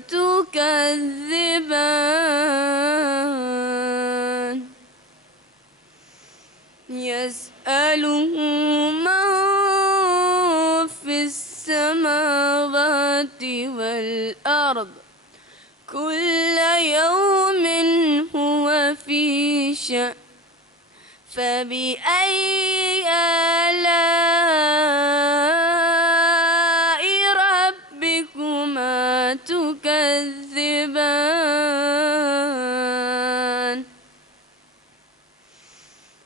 تكذبان يسأله من في السماوات والأرض كل يوم هو في شأن فبأي آلاء ربكما تكذبان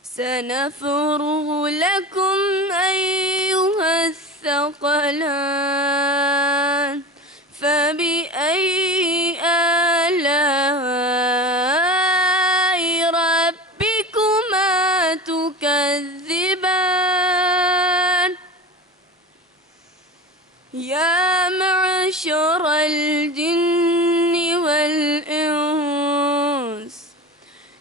سنفرغ لكم أيها الثقلان فبأي آلاء ربكما تكذبان يا معشر الجن والإنس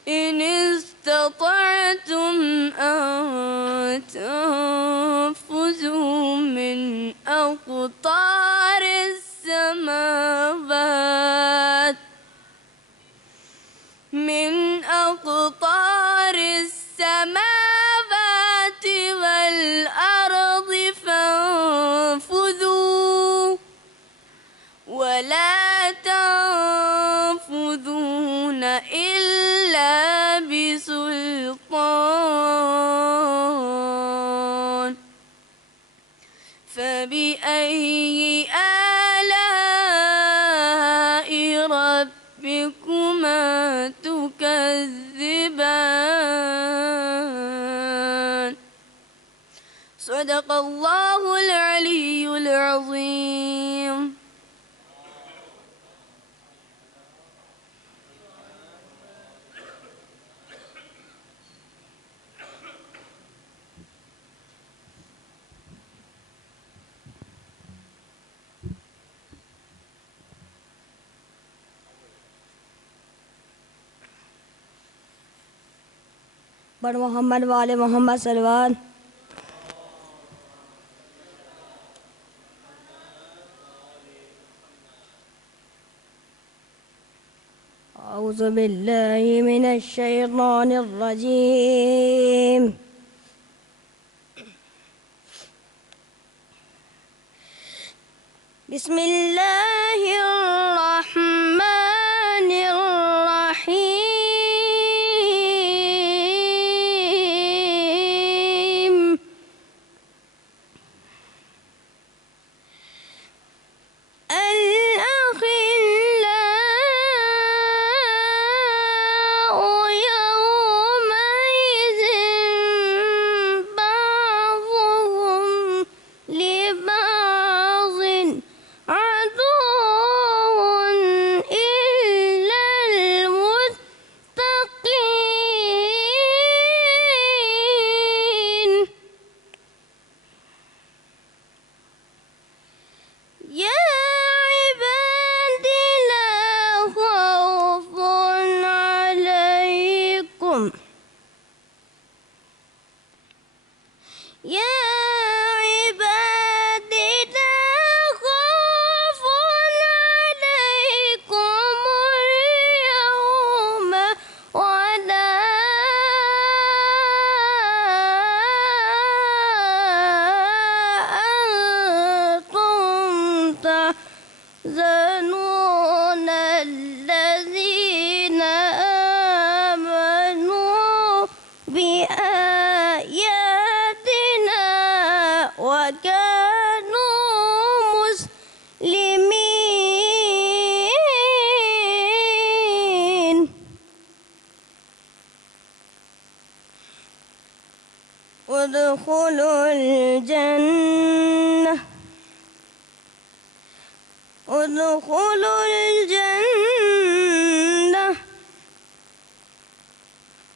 إن استطعتم أن تنفذوا من أقطار السماوات والأرض فانفذوا ولا تنفذون إلا بسلطان فبأي آلاء ربكما تكذبان صدق الله العلي العظيم. بر محمد والے محمد صلوات. أعوذ بالله من الشيطان الرجيم. بسم الله الرحمن الرحيم. يحزنون الذين آمنوا بآياتنا وكانوا مسلمين. ادخلوا الجنة ادخلوا الجنة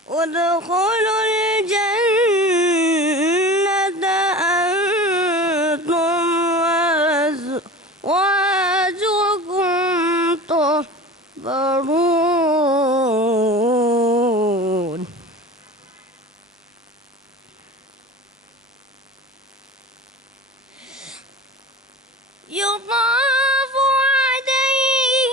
ادخلوا الجنة أنتم وأزواجكم تحبرون. يطاف عليهم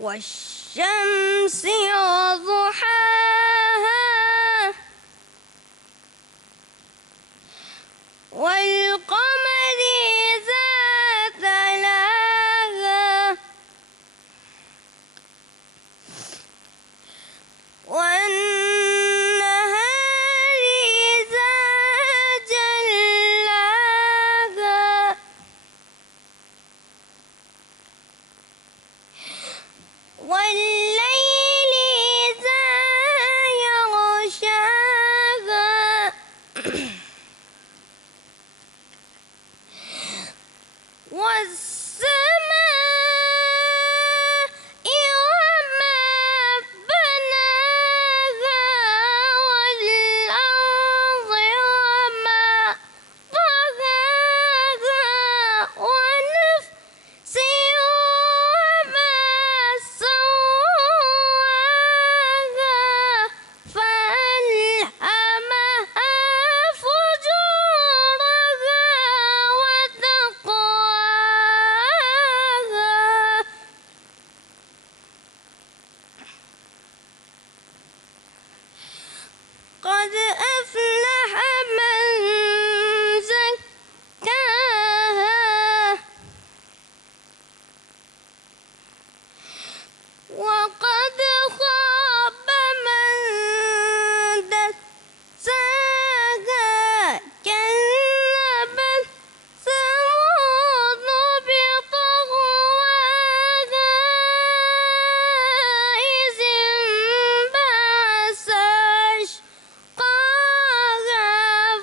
والشمس وضحاها والقمر إذا تلاها والنهار إذا جلاها والليل إذا يغشاها والسماء وما بناها والأرض وما طغاها ونفس وما سواها فألهمها فجورها وتقواها قد أفلح من زكاها وقد خاب من دساها كذبت ثمود بطغواها إذ انبعث أشقاها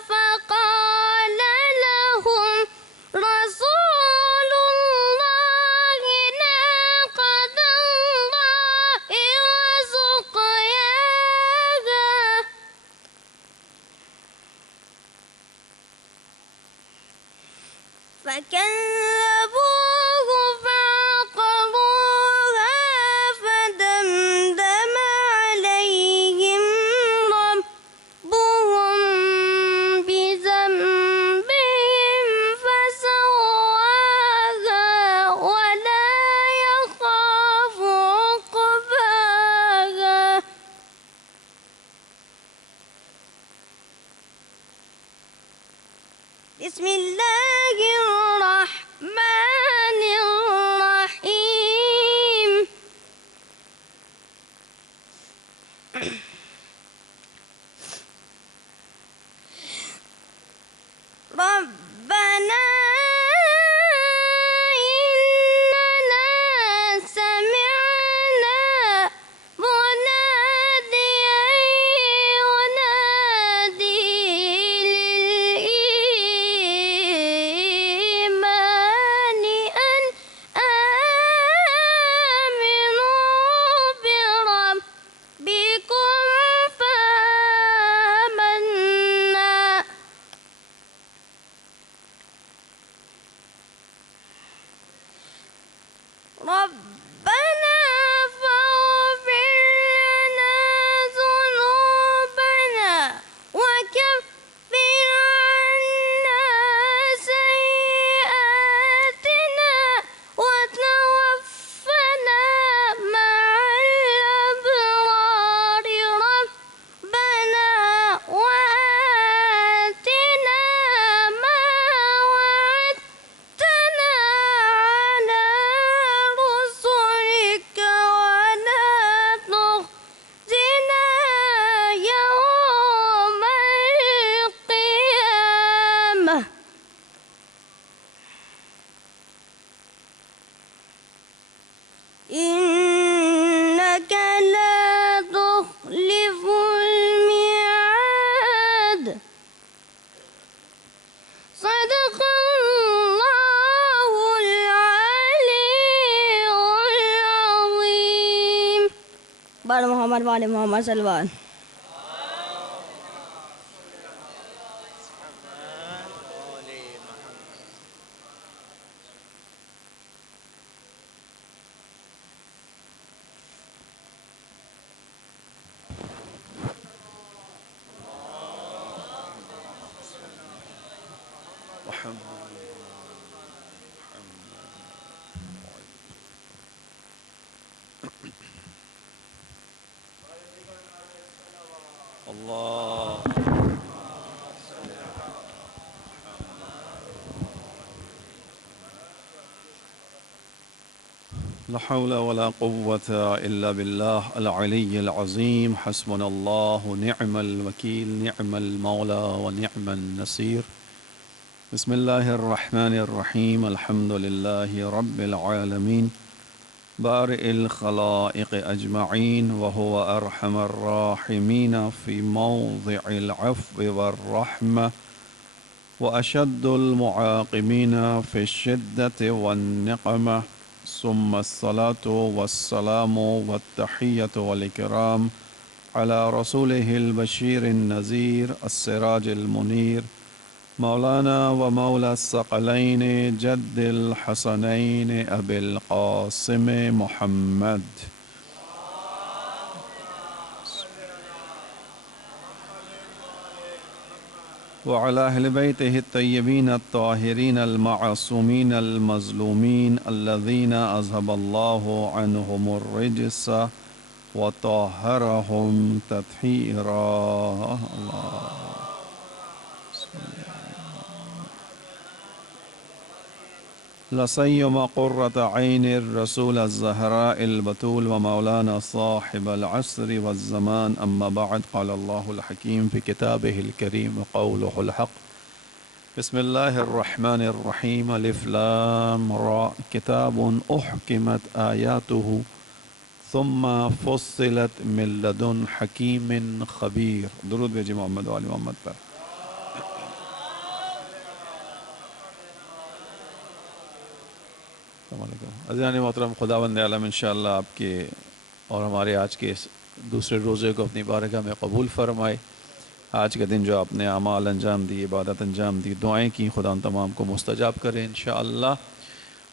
فقال لهم رسول الله ناقة الله وسقياها فكذبوه فعقروها فدمدم عليهم ربهم بذنبهم فسواها ولا يخاف عقباها بسم الله الرحمن الرحيم ربنا إننا سمعنا مناديا ينادي للإيمان أن آمنوا بربكم فآمنا ربنا فاغفر لنا ذنوبنا وكفر عنا سيئاتنا وتوفنا مع الأبرار ربنا وآتنا ما وعدتنا على رسلك ولا تخزنا يوم القيامة إنك لا تخلف الميعاد صدق الله العلي العظيم بارے محمد والے محمد سلمان اللہ لا حول ولا قوة إلا بالله العلي العظيم حسبنا الله نعم الوكيل نعم المولى ونعم النصير بسم الله الرحمن الرحيم الحمد لله رب العالمين بارئ الخلائق أجمعين وهو أرحم الراحمين في موضع العفو والرحمة وأشد المعاقبين في الشدة والنقمة ثم الصلاة والسلام والتحية والإكرام على رسوله البشير النذير السراج المنير مولانا ومولى الثقلين جد الحسنين أبي القاسم محمد وعلى أهل بيته الطيبين الطاهرين المعصومين المظلومين الذين أذهب الله عنهم الرجس وطهرهم تطهيرا الله لسيما قرة عين الرسول الزهراء البتول ومولانا صاحب العصر والزمان أما بعد قال الله الحكيم في كتابه الكريم وقوله الحق بسم الله الرحمن الرحيم الف لام را كتاب أحكمت آياته ثم فصلت من لدن حكيم خبير درود بھیجی محمد و آل محمد پر عزیزان محترم خداوند عالم انشاءاللہ آپ کے اور ہمارے آج کے اس دوسرے روزے کو اپنی بارگاہ میں قبول فرمائے. آج کا دن جو آپ نے اعمال انجام دی عبادت انجام دی دعائیں کی خدا ان تمام کو مستجاب کرے انشاءاللہ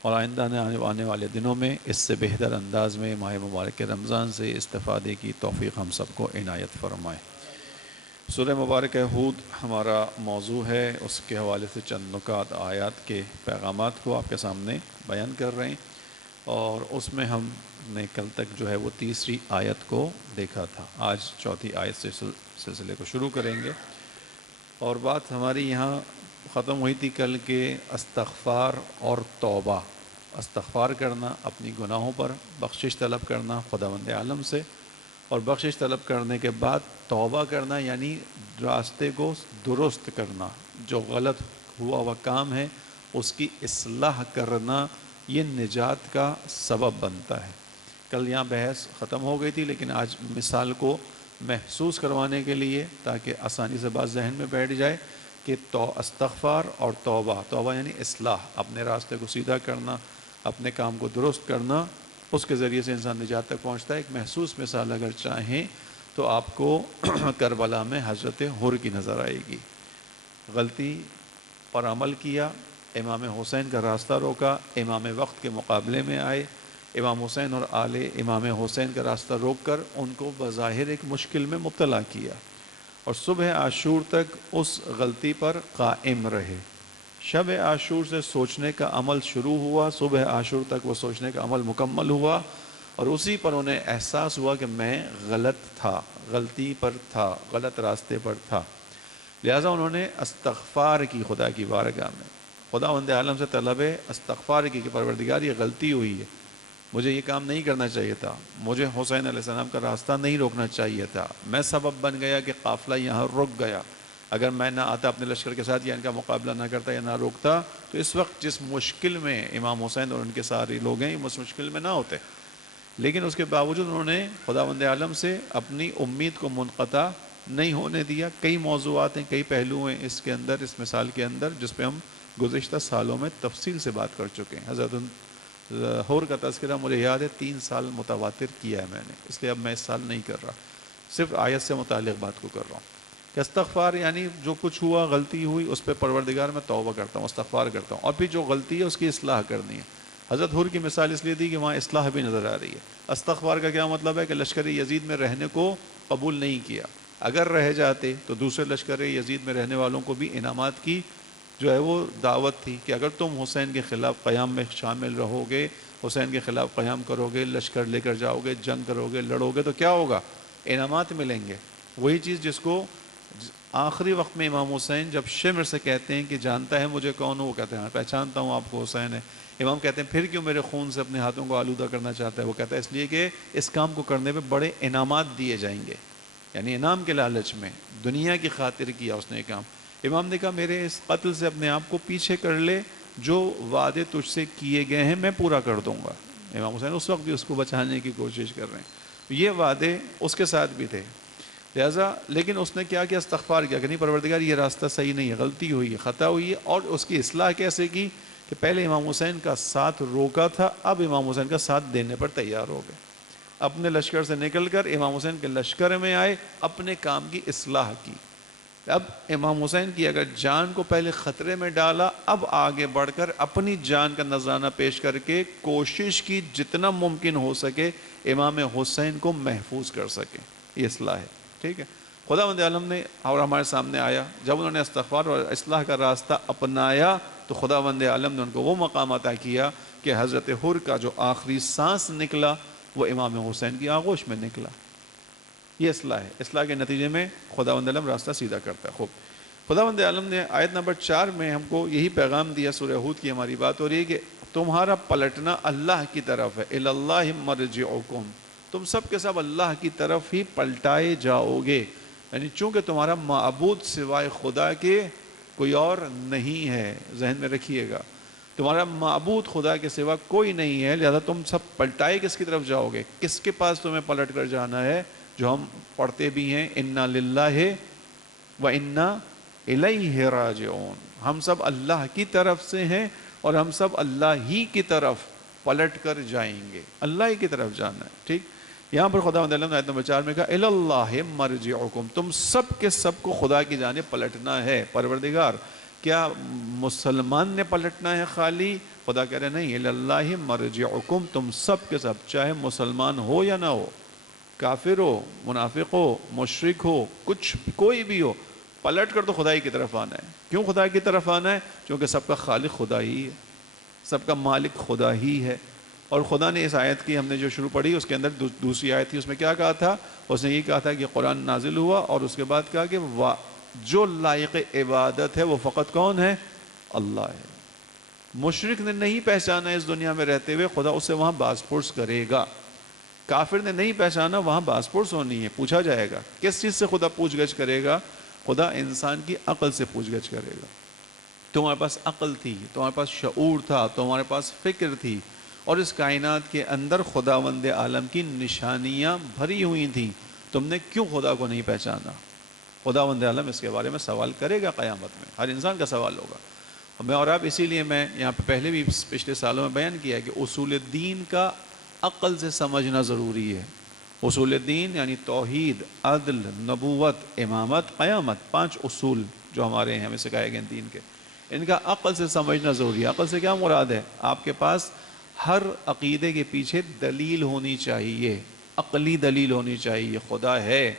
اور آئندہ آنے والے دنوں میں اس سے بہتر انداز میں ماہ مبارک رمضان سے استفادے کی توفیق ہم سب کو عنایت فرمائے. سورہ مبارک ہود ہمارا موضوع ہے. اس کے حوالے سے چند نکات آیات کے پیغامات کو آپ کے سامنے بیان کر رہے ہیں اور اس میں ہم نے کل تک جو ہے وہ تیسری آیت کو دیکھا تھا. آج چوتھی آیت سے سلسلے کو شروع کریں گے اور بات ہماری یہاں ختم ہوئی تھی کل کہ استغفار اور توبہ. استغفار کرنا اپنی گناہوں پر بخشش طلب کرنا خداوند عالم سے اور بخشش طلب کرنے کے بعد توبہ کرنا یعنی راستے کو درست کرنا. جو غلط ہوا ہوا کام ہے اس کی اصلاح کرنا یہ نجات کا سبب بنتا ہے. کل یہاں بحث ختم ہو گئی تھی لیکن آج مثال کو محسوس کروانے کے لیے تاکہ آسانی سے بات ذہن میں بیٹھ جائے کہ استغفار اور توبہ یعنی اصلاح اپنے راستے کو سیدھا کرنا اپنے کام کو درست کرنا اس کے ذریعے سے انسان نجات تک پہنچتا ہے. ایک محسوس مثال اگر چاہیں تو آپ کو کربلا میں حضرت حر کی نظر آئے گی. غلطی پر عمل کیا, امام حسین کا راستہ روکا, امام وقت کے مقابلے میں آئے, امام حسین اور آل امام حسین کا راستہ روک کر ان کو بظاہر ایک مشکل میں مبتلا کیا اور صبح عاشور تک اس غلطی پر قائم رہے. شب عاشور سے سوچنے کا عمل شروع ہوا, صبح عاشور تک وہ سوچنے کا عمل مکمل ہوا اور اسی پر انہیں احساس ہوا کہ میں غلط تھا, غلطی پر تھا, غلط راستے پر تھا. لہٰذا انہوں نے استغفار کی خدا کی بارگاہ میں. خداوند عالم سے طلب استغفار کی کہ پروردگار یہ غلطی ہوئی ہے, مجھے یہ کام نہیں کرنا چاہیے تھا, مجھے حسین علیہ السلام کا راستہ نہیں روکنا چاہیے تھا, میں سبب بن گیا کہ قافلہ یہاں رک گیا. اگر میں نہ آتا اپنے لشکر کے ساتھ یا ان کا مقابلہ نہ کرتا یا نہ روکتا تو اس وقت جس مشکل میں امام حسین اور ان کے سارے لوگ ہیں اس مشکل میں نہ ہوتے. لیکن اس کے باوجود انہوں نے خداوند عالم سے اپنی امید کو منقطع نہیں ہونے دیا. کئی موضوعات ہیں, کئی پہلو ہیں اس کے اندر, اس مثال کے اندر جس پہ ہم گزشتہ سالوں میں تفصیل سے بات کر چکے ہیں. حضرت حور کا تذکرہ مجھے یاد ہے 3 سال متواتر کیا ہے میں نے, اس لیے اب میں اس سال نہیں کر رہا, صرف آیت سے متعلق بات کو کر رہا ہوں. کہ استغفار یعنی جو کچھ ہوا غلطی ہوئی اس پہ پروردگار میں توبہ کرتا ہوں, استغفار کرتا ہوں اور پھر جو غلطی ہے اس کی اصلاح کرنی ہے. حضرت حر کی مثال اس لیے دی کہ وہاں اصلاح بھی نظر آ رہی ہے. استغفار کا کیا مطلب ہے کہ لشکر یزید میں رہنے کو قبول نہیں کیا. اگر رہ جاتے تو دوسرے لشکر یزید میں رہنے والوں کو بھی انعامات کی جو ہے وہ دعوت تھی کہ اگر تم حسین کے خلاف قیام میں شامل رہو گے, حسین کے خلاف قیام کرو گے, لشکر لے کر جاؤ گے, جنگ کرو گے, لڑو گے تو کیا ہوگا, انعامات ملیں گے. وہی چیز جس کو آخری وقت میں امام حسین جب شمر سے کہتے ہیں کہ جانتا ہے مجھے کون ہو، وہ کہتے ہیں ہاں پہچانتا ہوں آپ کو، حسین ہے۔ امام کہتے ہیں پھر کیوں میرے خون سے اپنے ہاتھوں کو آلودہ کرنا چاہتا ہے؟ وہ کہتا ہے اس لیے کہ اس کام کو کرنے پہ بڑے انعامات دیے جائیں گے، یعنی انعام کے لالچ میں دنیا کی خاطر کیا اس نے کام۔ امام نے کہا میرے اس قتل سے اپنے آپ کو پیچھے کر لے، جو وعدے تجھ سے کیے گئے ہیں میں پورا کر دوں گا۔ امام حسین اس وقت بھی اس کو بچانے کی کوشش کر رہے ہیں، یہ وعدے اس کے ساتھ بھی تھے۔ لہٰذا لیکن اس نے کیا استغفار کیا کہ نہیں پروردگار یہ راستہ صحیح نہیں ہے، غلطی ہوئی ہے، خطا ہوئی ہے، اور اس کی اصلاح کیسے کی کہ پہلے امام حسین کا ساتھ روکا تھا، اب امام حسین کا ساتھ دینے پر تیار ہو گئے، اپنے لشکر سے نکل کر امام حسین کے لشکر میں آئے، اپنے کام کی اصلاح کی۔ اب امام حسین کی اگر جان کو پہلے خطرے میں ڈالا، اب آگے بڑھ کر اپنی جان کا نذرانہ پیش کر کے کوشش کی جتنا ممکن ہو سکے امام حسین کو محفوظ کر سکیں، یہ اصلاح ہے، ٹھیک ہے۔ خداوند عالم نے اور ہمارے سامنے آیا، جب انہوں نے استغفار اور اصلاح کا راستہ اپنایا تو خداوند عالم نے ان کو وہ مقام عطا کیا کہ حضرت حر کا جو آخری سانس نکلا وہ امام حسین کی آغوش میں نکلا۔ یہ اصلاح ہے، اصلاح کے نتیجے میں خداوند عالم راستہ سیدھا کرتا ہے۔ خوب، خداوند عالم نے آیت نمبر 4 میں ہم کو یہی پیغام دیا، سورہ ہود کی ہماری بات ہو رہی ہے کہ تمہارا پلٹنا اللہ کی طرف ہے، الی اللہ مرجعکم، تم سب کے سب اللہ کی طرف ہی پلٹائے جاؤ گے، یعنی چونکہ تمہارا معبود سوائے خدا کے کوئی اور نہیں ہے، ذہن میں رکھیے گا، تمہارا معبود خدا کے سوا کوئی نہیں ہے، لہذا تم سب پلٹائے کس کی طرف جاؤ گے؟ کس کے پاس تمہیں پلٹ کر جانا ہے؟ جو ہم پڑھتے بھی ہیں انا للہ و انا الیہ راجعون، ہم سب اللہ کی طرف سے ہیں اور ہم سب اللہ ہی کی طرف پلٹ کر جائیں گے، اللہ ہی کی طرف جانا ہے، ٹھیک۔ یہاں پر خداوند عالم نے آیت نمبر 4 میں کہا الی اللہ مرجعکم، تم سب کے سب کو خدا کی جانب پلٹنا ہے۔ پروردگار، کیا مسلمان نے پلٹنا ہے خالی؟ خدا کہہ رہے نہیں، الی اللہ مرجعکم، تم سب کے سب، چاہے مسلمان ہو یا نہ ہو، کافر ہو، منافق ہو، مشرک ہو، کچھ کوئی بھی ہو، پلٹ کر تو خدائی کی طرف آنا ہے۔ کیوں خدائی کی طرف آنا ہے؟ کیونکہ سب کا خالق خدا ہی ہے، سب کا مالک خدا ہی ہے۔ اور خدا نے اس آیت کی ہم نے جو شروع پڑھی اس کے اندر دوسری آیت تھی، اس میں کیا کہا تھا؟ اس نے یہ کہا تھا کہ قرآن نازل ہوا اور اس کے بعد کہا کہ جو لائق عبادت ہے وہ فقط کون ہے؟ اللہ ہے۔ مشرک نے نہیں پہچانا اس دنیا میں رہتے ہوئے، خدا اسے وہاں باز پرس کرے گا۔ کافر نے نہیں پہچانا، وہاں باز پرس ہونی ہے، پوچھا جائے گا۔ کس چیز سے خدا پوچھ گچھ کرے گا؟ خدا انسان کی عقل سے پوچھ گچھ کرے گا۔ تمہارے پاس عقل تھی، تمہارے پاس شعور تھا، تمہارے پاس فکر تھی، اور اس کائنات کے اندر خداوند عالم کی نشانیاں بھری ہوئی تھیں، تم نے کیوں خدا کو نہیں پہچانا؟ خداوند عالم اس کے بارے میں سوال کرے گا قیامت میں، ہر انسان کا سوال ہوگا۔ میں اور آپ اسی لیے میں یہاں پہ پہلے بھی پچھلے سالوں میں بیان کیا ہے کہ اصول دین کا عقل سے سمجھنا ضروری ہے۔ اصول دین یعنی توحید، عدل، نبوت، امامت، قیامت، 5 اصول جو ہمارے ہیں، ہمیں سکھائے گئے دین کے، ان کا عقل سے سمجھنا ضروری ہے۔ عقل سے کیا مراد ہے؟ آپ کے پاس ہر عقیدے کے پیچھے دلیل ہونی چاہیے، عقلی دلیل ہونی چاہیے، خدا ہے،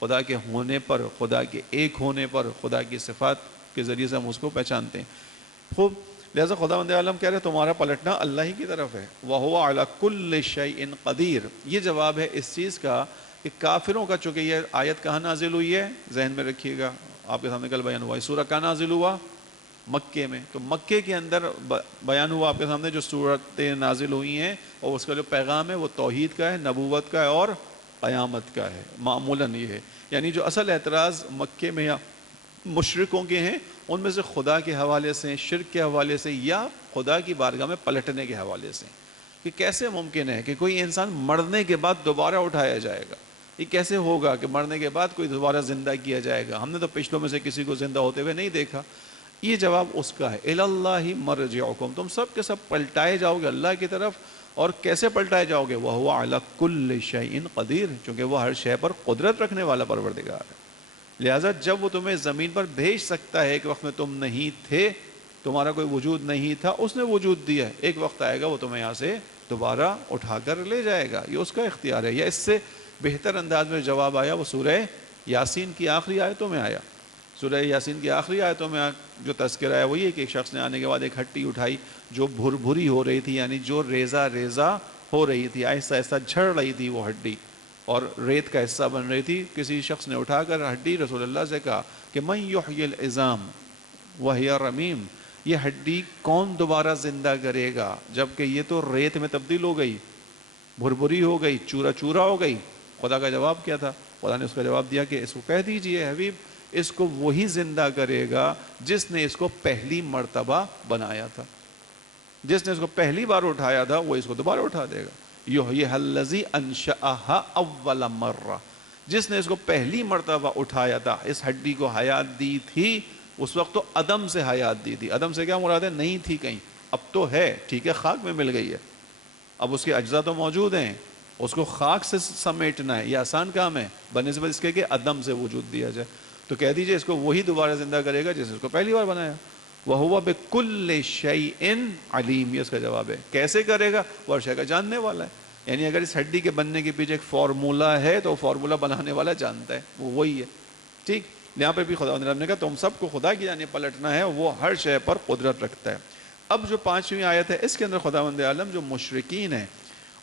خدا کے ہونے پر، خدا کے ایک ہونے پر، خدا کی صفات کے ذریعے سے ہم اس کو پہچانتے ہیں۔ خوب، لہذا خداوند عالم کہہ رہے تمہارا پلٹنا اللہ ہی کی طرف ہے، وَهُوَ عَلَى كُلِّ شَيْءٍ قَدِيرٌ۔ یہ جواب ہے اس چیز کا کہ کافروں کا، چونکہ یہ آیت کہاں نازل ہوئی ہے ذہن میں رکھیے گا، آپ کے سامنے کل بیان ہوا، سورہ کہاں نازل ہوا؟ مکے میں۔ تو مکے کے اندر بیان ہوا آپ کے سامنے جو صورتیں نازل ہوئی ہیں، اور اس کا جو پیغام ہے وہ توحید کا ہے، نبوت کا ہے اور قیامت کا ہے، معمولاً یہ ہے۔ یعنی جو اصل اعتراض مکے میں یا مشرکوں کے ہیں، ان میں سے خدا کے حوالے سے، شرک کے حوالے سے، یا خدا کی بارگاہ میں پلٹنے کے حوالے سے، کہ کیسے ممکن ہے کہ کوئی انسان مرنے کے بعد دوبارہ اٹھایا جائے گا؟ یہ کیسے ہوگا کہ مرنے کے بعد کوئی دوبارہ زندہ کیا جائے گا؟ ہم نے تو پچھلوں میں سے کسی کو زندہ ہوتے ہوئے نہیں دیکھا۔ یہ جواب اس کا ہے، الی اللہ مرجعکم، تم سب کے سب پلٹائے جاؤ گے اللہ کی طرف۔ اور کیسے پلٹائے جاؤ گے؟ وَهُوَ عَلَى كُلِّ شَيْءٍ قَدِيرٌ، چونکہ وہ ہر شے پر قدرت رکھنے والا پروردگار ہے۔ لہٰذا جب وہ تمہیں زمین پر بھیج سکتا ہے، ایک وقت میں تم نہیں تھے، تمہارا کوئی وجود نہیں تھا، اس نے وجود دیا ہے، ایک وقت آئے گا وہ تمہیں یہاں سے دوبارہ اٹھا کر لے جائے گا، یہ اس کا اختیار ہے۔ یا اس سے بہتر انداز میں جواب آیا وہ سورہ یاسین کی آخری آیتوں میں آیا۔ سورہ یاسین کی آخری آیتوں میں جو تذکرہ ہے وہ یہ کہ ایک شخص نے آنے کے بعد ایک ہٹی اٹھائی جو بھری ہو رہی تھی، یعنی جو ریزہ ریزہ ہو رہی تھی، آہستہ آہستہ جھڑ رہی تھی وہ ہڈی، اور ریت کا حصہ بن رہی تھی. کسی شخص نے اٹھا کر ہڈی رسول اللہ سے کہا کہ من یحیی العظام وہی رمیم، یہ ہڈی کون دوبارہ زندہ کرے گا جبکہ یہ تو ریت میں تبدیل ہو گئی، بھربھری ہو گئی، چورا چورا ہو گئی. خدا کا جواب کیا تھا؟ خدا نے اس کا جواب دیا کہ اس کو کہہ دیجئے حبیب، اس کو وہی زندہ کرے گا جس نے اس کو پہلی مرتبہ بنایا تھا. جس نے اس کو پہلی بار اٹھایا تھا وہ اس کو دوبارہ اٹھا دے گا. یحییھا الذی انشأھا اول مرہ، جس نے اس کو پہلی مرتبہ اٹھایا تھا، اس ہڈی کو حیات دی تھی. اس وقت تو عدم سے حیات دی تھی. عدم سے کیا مراد ہے؟ نہیں تھی کہیں، اب تو ہے. ٹھیک ہے، خاک میں مل گئی ہے، اب اس کے اجزاء تو موجود ہیں، اس کو خاک سے سمیٹنا ہے، یہ آسان کام ہے بنسبت اس کے کہ عدم سے وجود دیا جائے. تو کہہ دیجئے اس کو وہی دوبارہ زندہ کرے گا جس نے اس کو پہلی بار بنایا. وَهُوَ بِكُلِّ شَيْءٍ عَلِيمٌ، یہ اس کا جواب ہے. کیسے کرے گا؟ وہ ہر شے کا جاننے والا ہے. یعنی اگر اس ہڈی کے بننے کے پیچھے ایک فارمولا ہے تو فارمولا بنانے والا جانتا ہے، وہ وہی ہے. ٹھیک، یہاں پہ بھی خدا نے کہا تم سب کو خدا کی جانب پلٹنا ہے، وہ ہر شے پر قدرت رکھتا ہے. اب جو 5ویں آیت ہے اس کے اندر خداوند عالم جو مشرکین ہیں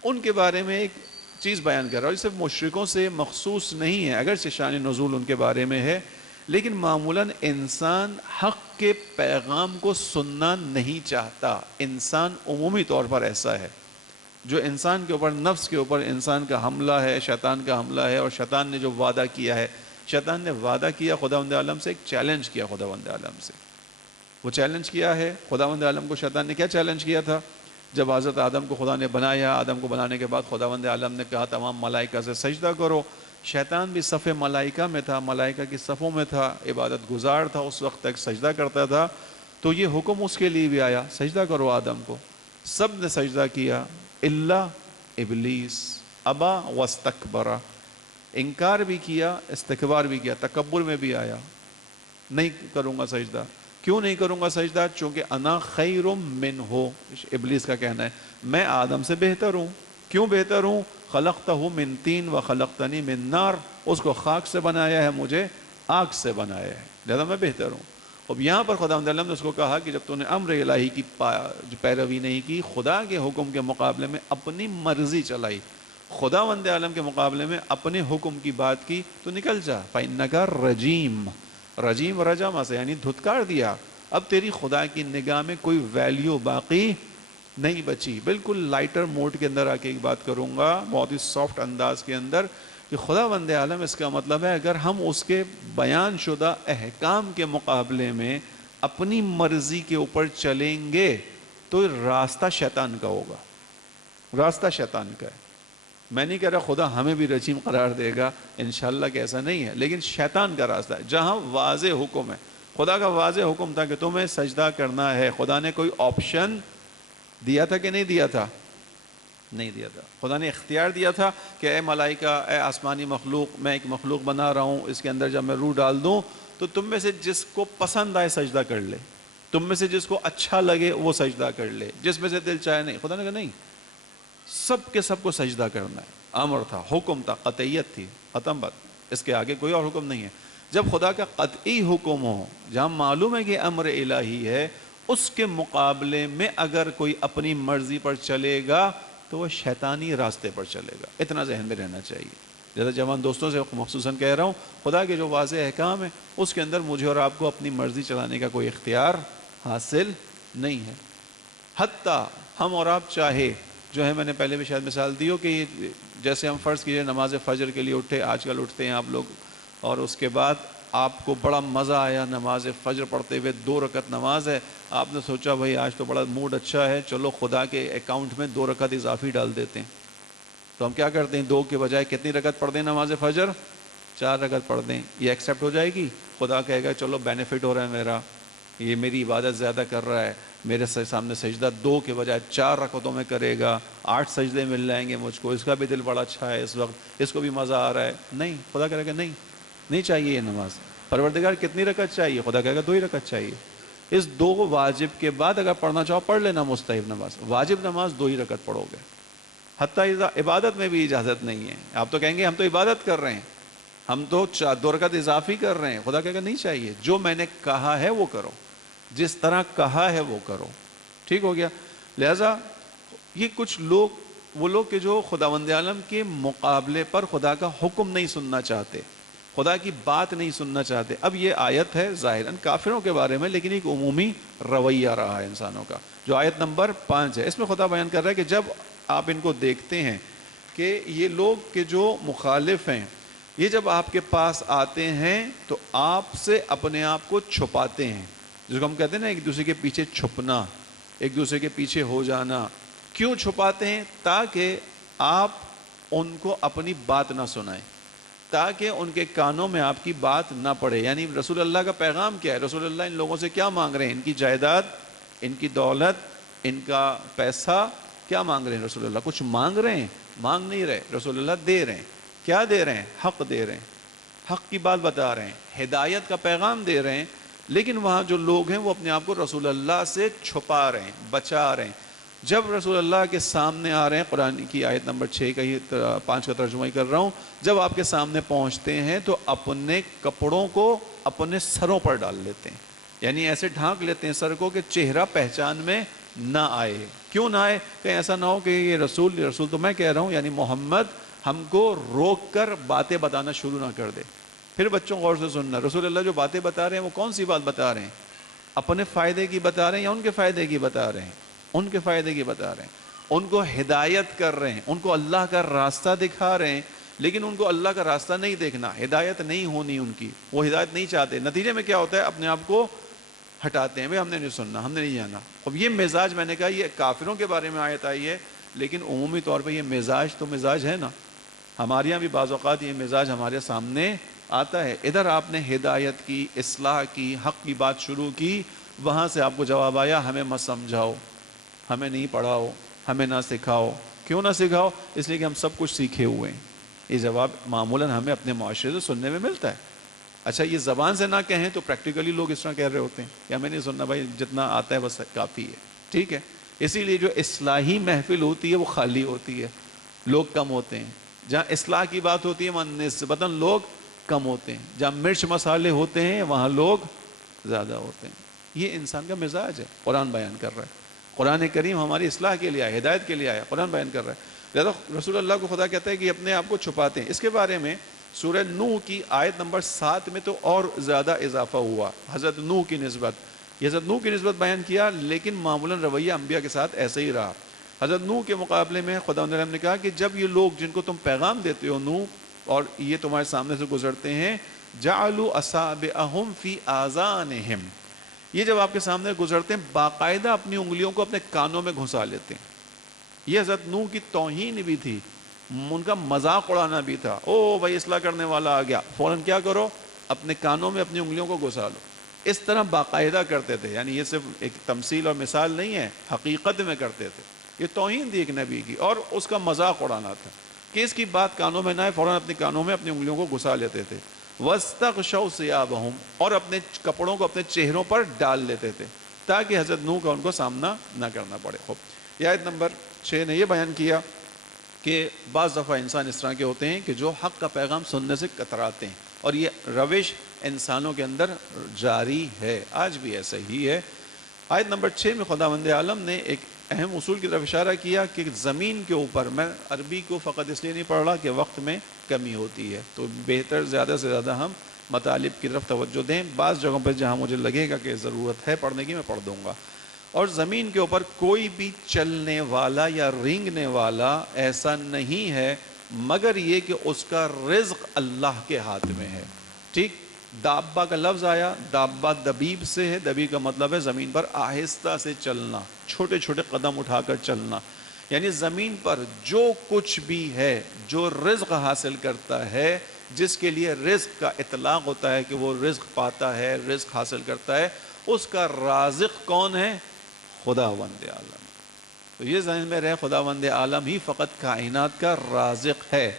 ان کے بارے میں ایک چیز بیان کر رہا ہے. صرف مشرکوں سے مخصوص نہیں ہے، اگرچہ شان نزول ان کے بارے میں ہے، لیکن معمولاً انسان حق کے پیغام کو سننا نہیں چاہتا. انسان عمومی طور پر ایسا ہے. جو انسان کے اوپر، نفس کے اوپر انسان کا حملہ ہے، شیطان کا حملہ ہے، اور شیطان نے جو وعدہ کیا ہے، شیطان نے وعدہ کیا خداوند عالم سے، ایک چیلنج کیا خداوند عالم سے. وہ چیلنج کیا ہے خداوند عالم کو. شیطان نے کیا چیلنج کیا تھا؟ جب حضرت آدم کو خدا نے بنایا، آدم کو بنانے کے بعد خداوند عالم نے کہا تمام ملائکہ سے سجدہ کرو. شیطان بھی صف ملائکہ میں تھا، ملائکہ کی صفوں میں تھا، عبادت گزار تھا، اس وقت تک سجدہ کرتا تھا. تو یہ حکم اس کے لیے بھی آیا، سجدہ کرو آدم کو. سب نے سجدہ کیا الا ابلیس ابا واستکبر، انکار بھی کیا، استکبار بھی کیا، تکبر میں بھی آیا. نہیں کروں گا سجدہ. کیوں نہیں کروں گا سجدہ؟ چونکہ انا خیر منہ، ابلیس کا کہنا ہے میں آدم سے بہتر ہوں. کیوں بہتر ہوں؟ خلقتہ من طین وخلقتنی من نار، اس کو خاک سے بنایا ہے، مجھے آگ سے بنایا ہے، لہذا میں بہتر ہوں. اب یہاں پر خداوند عالم نے اس کو کہا کہ جب تو نے امر الہی کی پیروی نہیں کی، خدا کے حکم کے مقابلے میں اپنی مرضی چلائی، خداوند عالم کے مقابلے میں اپنے حکم کی بات کی، تو نکل جا. فَإِنَّكَ رَجِيمٌ، رجیم رجم سے یعنی دھتکار دیا. اب تیری خدا کی نگاہ میں کوئی ویلیو باقی نہیں بچی. بالکل لائٹر موڈ کے اندر آ کے ایک بات کروں گا، بہت ہی سافٹ انداز کے اندر، کہ خداوند عالم اس کا مطلب ہے اگر ہم اس کے بیان شدہ احکام کے مقابلے میں اپنی مرضی کے اوپر چلیں گے تو راستہ شیطان کا ہوگا، راستہ شیطان کا ہے. میں نہیں کہہ رہا خدا ہمیں بھی رجیم قرار دے گا، انشاءاللہ کہ ایسا نہیں ہے، لیکن شیطان کا راستہ ہے. جہاں واضح حکم ہے، خدا کا واضح حکم تھا کہ تمہیں سجدہ کرنا ہے. خدا نے کوئی آپشن دیا تھا کہ نہیں دیا تھا؟ نہیں دیا تھا. خدا نے اختیار دیا تھا کہ اے ملائکہ، اے آسمانی مخلوق، میں ایک مخلوق بنا رہا ہوں، اس کے اندر جب میں روح ڈال دوں تو تم میں سے جس کو پسند آئے سجدہ کر لے، تم میں سے جس کو اچھا لگے وہ سجدہ کر لے، جس میں سے دل چاہے نہیں. خدا نے کہا نہیں، سب کے سب کو سجدہ کرنا ہے. امر تھا، حکم تھا، قطعیت تھی، ختم بات. اس کے آگے کوئی اور حکم نہیں ہے. جب خدا کا قطعی حکم ہو، جہاں معلوم ہے کہ امر الہی ہے، اس کے مقابلے میں اگر کوئی اپنی مرضی پر چلے گا تو وہ شیطانی راستے پر چلے گا. اتنا ذہن میں رہنا چاہیے. جیسا جوان دوستوں سے خصوصاً کہہ رہا ہوں، خدا کے جو واضح احکام ہے اس کے اندر مجھے اور آپ کو اپنی مرضی چلانے کا کوئی اختیار حاصل نہیں ہے. حتیٰ ہم اور آپ چاہے جو ہے، میں نے پہلے بھی شاید مثال دی ہو کہ جیسے ہم فرض کیجئے نماز فجر کے لیے اٹھے، آج کل اٹھتے ہیں آپ لوگ، اور اس کے بعد آپ کو بڑا مزہ آیا نماز فجر پڑھتے ہوئے، 2 رکعت نماز ہے، آپ نے سوچا بھائی آج تو بڑا موڈ اچھا ہے، چلو خدا کے اکاؤنٹ میں 2 رکعت اضافی ڈال دیتے ہیں. تو ہم کیا کرتے ہیں؟ 2 کے بجائے کتنی رکعت پڑھ دیں نماز فجر؟ 4 رکعت پڑھ دیں. یہ ایکسیپٹ ہو جائے گی؟ خدا کہے گا چلو بینیفٹ ہو رہا ہے میرا، یہ میری عبادت زیادہ کر رہا ہے، میرے سامنے سجدہ 2 کے بجائے 4 رکعتوں میں کرے گا، 8 سجدے مل جائیں گے مجھ کو، اس کا بھی دل بڑا اچھا ہے، اس وقت اس کو بھی مزہ آ رہا ہے. نہیں، خدا کہے گا نہیں، نہیں چاہیے یہ نماز. پروردگار کتنی رکعت چاہیے؟ خدا کہے گا 2 ہی رکعت چاہیے. اس 2 واجب کے بعد اگر پڑھنا چاہو پڑھ لینا مستحب نماز. واجب نماز 2 ہی رکعت پڑھو گے. حتیٰ عبادت میں بھی اجازت نہیں ہے. آپ تو کہیں گے ہم تو عبادت کر رہے ہیں، ہم تو 2 رکعت اضافی کر رہے ہیں. خدا کہے گا نہیں چاہیے، جو میں نے کہا ہے وہ کرو، جس طرح کہا ہے وہ کرو. ٹھیک ہو گیا؟ لہذا یہ کچھ لوگ وہ لوگ کہ جو خداوند عالم کے مقابلے پر خدا کا حکم نہیں سننا چاہتے، خدا کی بات نہیں سننا چاہتے. اب یہ آیت ہے ظاہراً کافروں کے بارے میں، لیکن ایک عمومی رویہ رہا ہے انسانوں کا، جو آیت نمبر 5 ہے. اس میں خدا بیان کر رہا ہے کہ جب آپ ان کو دیکھتے ہیں کہ یہ لوگ کہ جو مخالف ہیں، یہ جب آپ کے پاس آتے ہیں تو آپ سے اپنے آپ کو چھپاتے ہیں، جس کو ہم کہتے ہیں نا ایک دوسرے کے پیچھے چھپنا، ایک دوسرے کے پیچھے ہو جانا. کیوں چھپاتے ہیں؟ تاکہ آپ ان کو اپنی بات نہ سنائیں، تاکہ ان کے کانوں میں آپ کی بات نہ پڑے. یعنی رسول اللہ کا پیغام کیا ہے؟ رسول اللہ ان لوگوں سے کیا مانگ رہے ہیں؟ ان کی جائیداد، ان کی دولت، ان کا پیسہ. کیا مانگ رہے ہیں رسول اللہ؟ کچھ مانگ رہے ہیں؟ مانگ نہیں رہے. رسول اللہ دے رہے ہیں. کیا دے رہے ہیں؟ حق دے رہے ہیں، حق کی بات بتا رہے ہیں، ہدایت کا پیغام دے رہے ہیں. لیکن وہاں جو لوگ ہیں وہ اپنے آپ کو رسول اللہ سے چھپا رہے ہیں، بچا رہے ہیں. جب رسول اللہ کے سامنے آ رہے ہیں، قرآن کی آیت نمبر 6 کا 5 کا ترجمہ ہی کر رہا ہوں، جب آپ کے سامنے پہنچتے ہیں تو اپنے کپڑوں کو اپنے سروں پر ڈال لیتے ہیں. یعنی ایسے ڈھانک لیتے ہیں سر کو کہ چہرہ پہچان میں نہ آئے. کیوں نہ آئے؟ کہیں ایسا نہ ہو کہ یہ رسول تو میں کہہ رہا ہوں، یعنی محمد ہم کو روک کر باتیں بتانا شروع نہ کر دے. پھر بچوں غور سے سننا، رسول اللہ جو باتیں بتا رہے ہیں وہ کون سی بات بتا رہے ہیں؟ اپنے فائدے کی بتا رہے ہیں یا ان کے فائدے کی بتا رہے ہیں؟ ان کے فائدے کی بتا رہے ہیں. ان کو ہدایت کر رہے ہیں، ان کو اللہ کا راستہ دکھا رہے ہیں. لیکن ان کو اللہ کا راستہ نہیں دیکھنا، ہدایت نہیں ہونی ان کی، وہ ہدایت نہیں چاہتے. نتیجے میں کیا ہوتا ہے؟ اپنے آپ کو ہٹاتے ہیں، بھئی ہم نے نہیں سننا، ہم نے نہیں جانا. اب یہ مزاج، میں نے کہا یہ کافروں کے بارے میں آیت آئی ہے، لیکن عمومی طور پہ یہ مزاج تو مزاج ہے نا. ہمارے یہاں بھی بعض اوقات یہ مزاج ہمارے سامنے آتا ہے. ادھر آپ نے ہدایت کی، اصلاح کی، حق کی بات شروع کی، وہاں سے آپ کو جواب آیا ہمیں مت سمجھاؤ، ہمیں نہیں پڑھاؤ، ہمیں نہ سکھاؤ. کیوں نہ سکھاؤ؟ اس لیے کہ ہم سب کچھ سیکھے ہوئے ہیں. یہ جواب معمولاً ہمیں اپنے معاشرے سے سننے میں ملتا ہے. اچھا یہ زبان سے نہ کہیں تو پریکٹیکلی لوگ اس طرح کہہ رہے ہوتے ہیں کہ ہمیں نہیں سننا، بھائی جتنا آتا ہے بس کافی ہے. ٹھیک ہے، اسی لیے جو اصلاحی محفل ہوتی ہے وہ خالی ہوتی ہے، لوگ کم ہوتے ہیں. جہاں اصلاح کی بات ہوتی ہے وہاں نسبتاً لوگ کم ہوتے ہیں. جہاں مرچ مسالے ہوتے ہیں وہاں لوگ زیادہ ہوتے ہیں. یہ انسان کا مزاج ہے. قرآن بیان کر رہا ہے، قرآن کریم ہماری اصلاح کے لیے آیا، ہدایت کے لیے آیا. قرآن بیان کر رہا ہے. لہذا رسول اللہ کو خدا کہتا ہے کہ اپنے آپ کو چھپاتے ہیں. اس کے بارے میں سورہ نوح کی آیت نمبر 7 میں تو اور زیادہ اضافہ ہوا. حضرت نوح کی نسبت بیان کیا، لیکن معمولاً رویہ انبیاء کے ساتھ ایسے ہی رہا. حضرت نوح کے مقابلے میں خدا نے کہا کہ جب یہ لوگ جن کو تم پیغام دیتے ہو نوح، اور یہ تمہارے سامنے سے گزرتے ہیں، جعلوا اصابعہم فی آذانہم، یہ جب آپ کے سامنے گزرتے ہیں باقاعدہ اپنی انگلیوں کو اپنے کانوں میں گھسا لیتے ہیں. یہ حضرت نوح کی توہین بھی تھی، ان کا مذاق اڑانا بھی تھا. او بھائی اصلاح کرنے والا آ گیا، فوراً کیا کرو؟ اپنے کانوں میں اپنی انگلیوں کو گھسا لو. اس طرح باقاعدہ کرتے تھے. یعنی یہ صرف ایک تمثیل اور مثال نہیں ہے، حقیقت میں کرتے تھے. یہ توہین تھی ایک نبی کی، اور اس کا مذاق اڑانا تھا کہ اس کی بات کانوں میں نہ آئے، فوراً اپنے کانوں میں اپنی انگلیوں کو گھسا لیتے تھے. وَاسْتَغْشَوْا ثِيَابَهُمْ، اور اپنے کپڑوں کو اپنے چہروں پر ڈال لیتے تھے تاکہ حضرت نوح کا ان کو سامنا نہ کرنا پڑے. خوب، یہ آیت نمبر 6 نے یہ بیان کیا کہ بعض دفعہ انسان اس طرح کے ہوتے ہیں کہ جو حق کا پیغام سننے سے کتراتے ہیں، اور یہ روش انسانوں کے اندر جاری ہے، آج بھی ایسا ہی ہے. آیت نمبر 6 میں خداوند عالم نے ایک اہم اصول کی طرف اشارہ کیا کہ زمین کے اوپر، میں عربی کو فقط اس لیے نہیں پڑھ رہا کہ وقت میں کمی ہوتی ہے، تو بہتر زیادہ سے زیادہ ہم مطالب کی طرف توجہ دیں. بعض جگہوں پہ جہاں مجھے لگے گا کہ ضرورت ہے پڑھنے کی میں پڑھ دوں گا. اور زمین کے اوپر کوئی بھی چلنے والا یا رینگنے والا ایسا نہیں ہے مگر یہ کہ اس کا رزق اللہ کے ہاتھ میں ہے. ٹھیک، دابہ کا لفظ آیا، دابہ دبیب سے ہے، دبیب کا مطلب ہے زمین پر آہستہ سے چلنا، چھوٹے چھوٹے قدم اٹھا کر چلنا. یعنی زمین پر جو کچھ بھی ہے، جو رزق حاصل کرتا ہے، جس کے لیے رزق کا اطلاق ہوتا ہے کہ وہ رزق پاتا ہے، رزق حاصل کرتا ہے، اس کا رازق کون ہے؟ خداوند عالم. تو یہ ذہن میں رہے، خداوند عالم ہی فقط کائنات کا رازق ہے.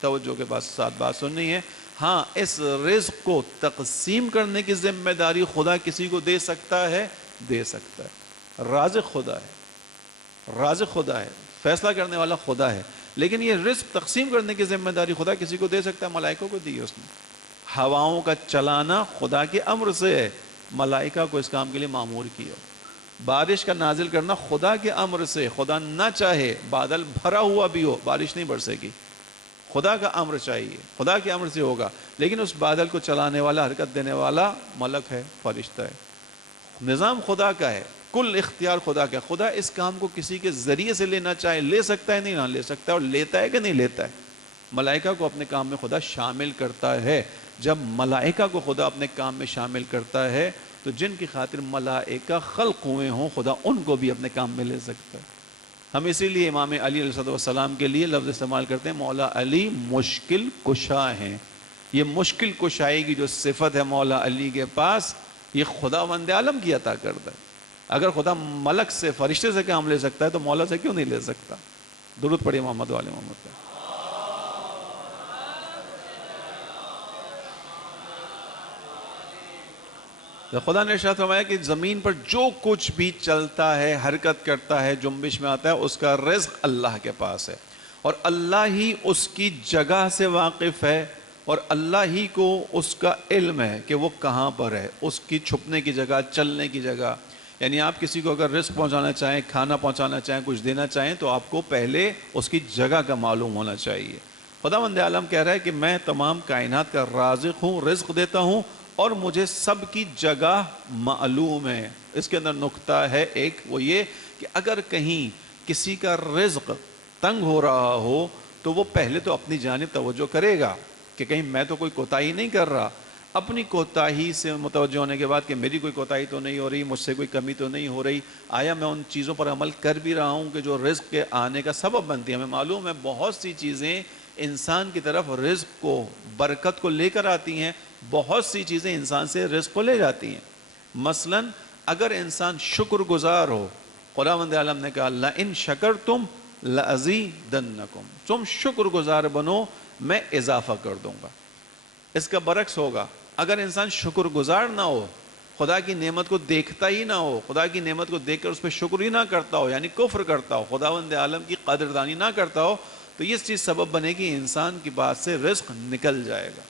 توجہ کے ساتھ بات سننی ہے. ہاں، اس رزق کو تقسیم کرنے کی ذمہ داری خدا کسی کو دے سکتا ہے، دے سکتا ہے. رازق خدا ہے، رازق خدا ہے، فیصلہ کرنے والا خدا ہے. لیکن یہ رزق تقسیم کرنے کی ذمہ داری خدا کسی کو دے سکتا ہے. ملائکوں کو دی ہے اس نے. ہواؤں کا چلانا خدا کے امر سے ہے، ملائکہ کو اس کام کے لیے مامور کیا. بارش کا نازل کرنا خدا کے امر سے، خدا نہ چاہے بادل بھرا ہوا بھی ہو بارش نہیں برسے گی، خدا کا امر چاہیے، خدا کے امر سے ہوگا، لیکن اس بادل کو چلانے والا، حرکت دینے والا ملک ہے، فرشتہ ہے، نظام خدا کا ہے، کل اختیار خدا کا ہے۔ خدا اس کام کو کسی کے ذریعے سے لینا چاہے لے سکتا ہے، نہیں نہ لے سکتا ہے، اور لیتا ہے کہ نہیں لیتا ہے۔ ملائکہ کو اپنے کام میں خدا شامل کرتا ہے۔ جب ملائکہ کو خدا اپنے کام میں شامل کرتا ہے تو جن کی خاطر ملائکہ خلق ہوئے ہوں خدا ان کو بھی اپنے کام میں لے سکتا ہے۔ ہم اسی لیے امام علی علیہ السلام کے لیے لفظ استعمال کرتے ہیں مولا علی مشکل کشا ہیں۔ یہ مشکل کشائی کی جو صفت ہے مولا علی کے پاس، یہ خداوند عالم کی عطا کرتا ہے۔ اگر خدا ملک سے، فرشتے سے کام لے سکتا ہے تو مولا سے کیوں نہیں لے سکتا؟ درود پڑھیے محمد والے محمد کا۔ خدا نے ارشاد فرمایا کہ زمین پر جو کچھ بھی چلتا ہے، حرکت کرتا ہے، جنبش میں آتا ہے، اس کا رزق اللہ کے پاس ہے، اور اللہ ہی اس کی جگہ سے واقف ہے، اور اللہ ہی کو اس کا علم ہے کہ وہ کہاں پر ہے، اس کی چھپنے کی جگہ، چلنے کی جگہ۔ یعنی آپ کسی کو اگر رزق پہنچانا چاہیں، کھانا پہنچانا چاہیں، کچھ دینا چاہیں تو آپ کو پہلے اس کی جگہ کا معلوم ہونا چاہیے۔ خداوند عالم کہہ رہا ہے کہ میں تمام کائنات کا رازق ہوں، رزق دیتا ہوں، اور مجھے سب کی جگہ معلوم ہے۔ اس کے اندر نقطہ ہے ایک، وہ یہ کہ اگر کہیں کسی کا رزق تنگ ہو رہا ہو تو وہ پہلے تو اپنی جانب توجہ کرے گا کہ کہیں میں تو کوئی کوتاہی نہیں کر رہا۔ اپنی کوتاہی سے متوجہ ہونے کے بعد کہ میری کوئی کوتاہی تو نہیں ہو رہی، مجھ سے کوئی کمی تو نہیں ہو رہی، آیا میں ان چیزوں پر عمل کر بھی رہا ہوں کہ جو رزق کے آنے کا سبب بنتی ہے۔ ہمیں معلوم ہے بہت سی چیزیں انسان کی طرف رزق کو، برکت کو لے کر آتی ہیں، بہت سی چیزیں انسان سے رزق کو لے جاتی ہیں۔ مثلا اگر انسان شکر گزار ہو، خداوند عالم نے کہا لَإِن شَكَرْتُمْ لَأَزِيدَنَّكُمْ، تم شکر گزار بنو میں اضافہ کر دوں گا۔ اس کا برعکس ہوگا، اگر انسان شکر گزار نہ ہو، خدا کی نعمت کو دیکھتا ہی نہ ہو، خدا کی نعمت کو دیکھ کر اس پہ شکر ہی نہ کرتا ہو، یعنی کفر کرتا ہو، خداوند عالم کی قدردانی نہ کرتا ہو، تو یہ چیز سبب بنے گی انسان کی بات سے رزق نکل جائے گا۔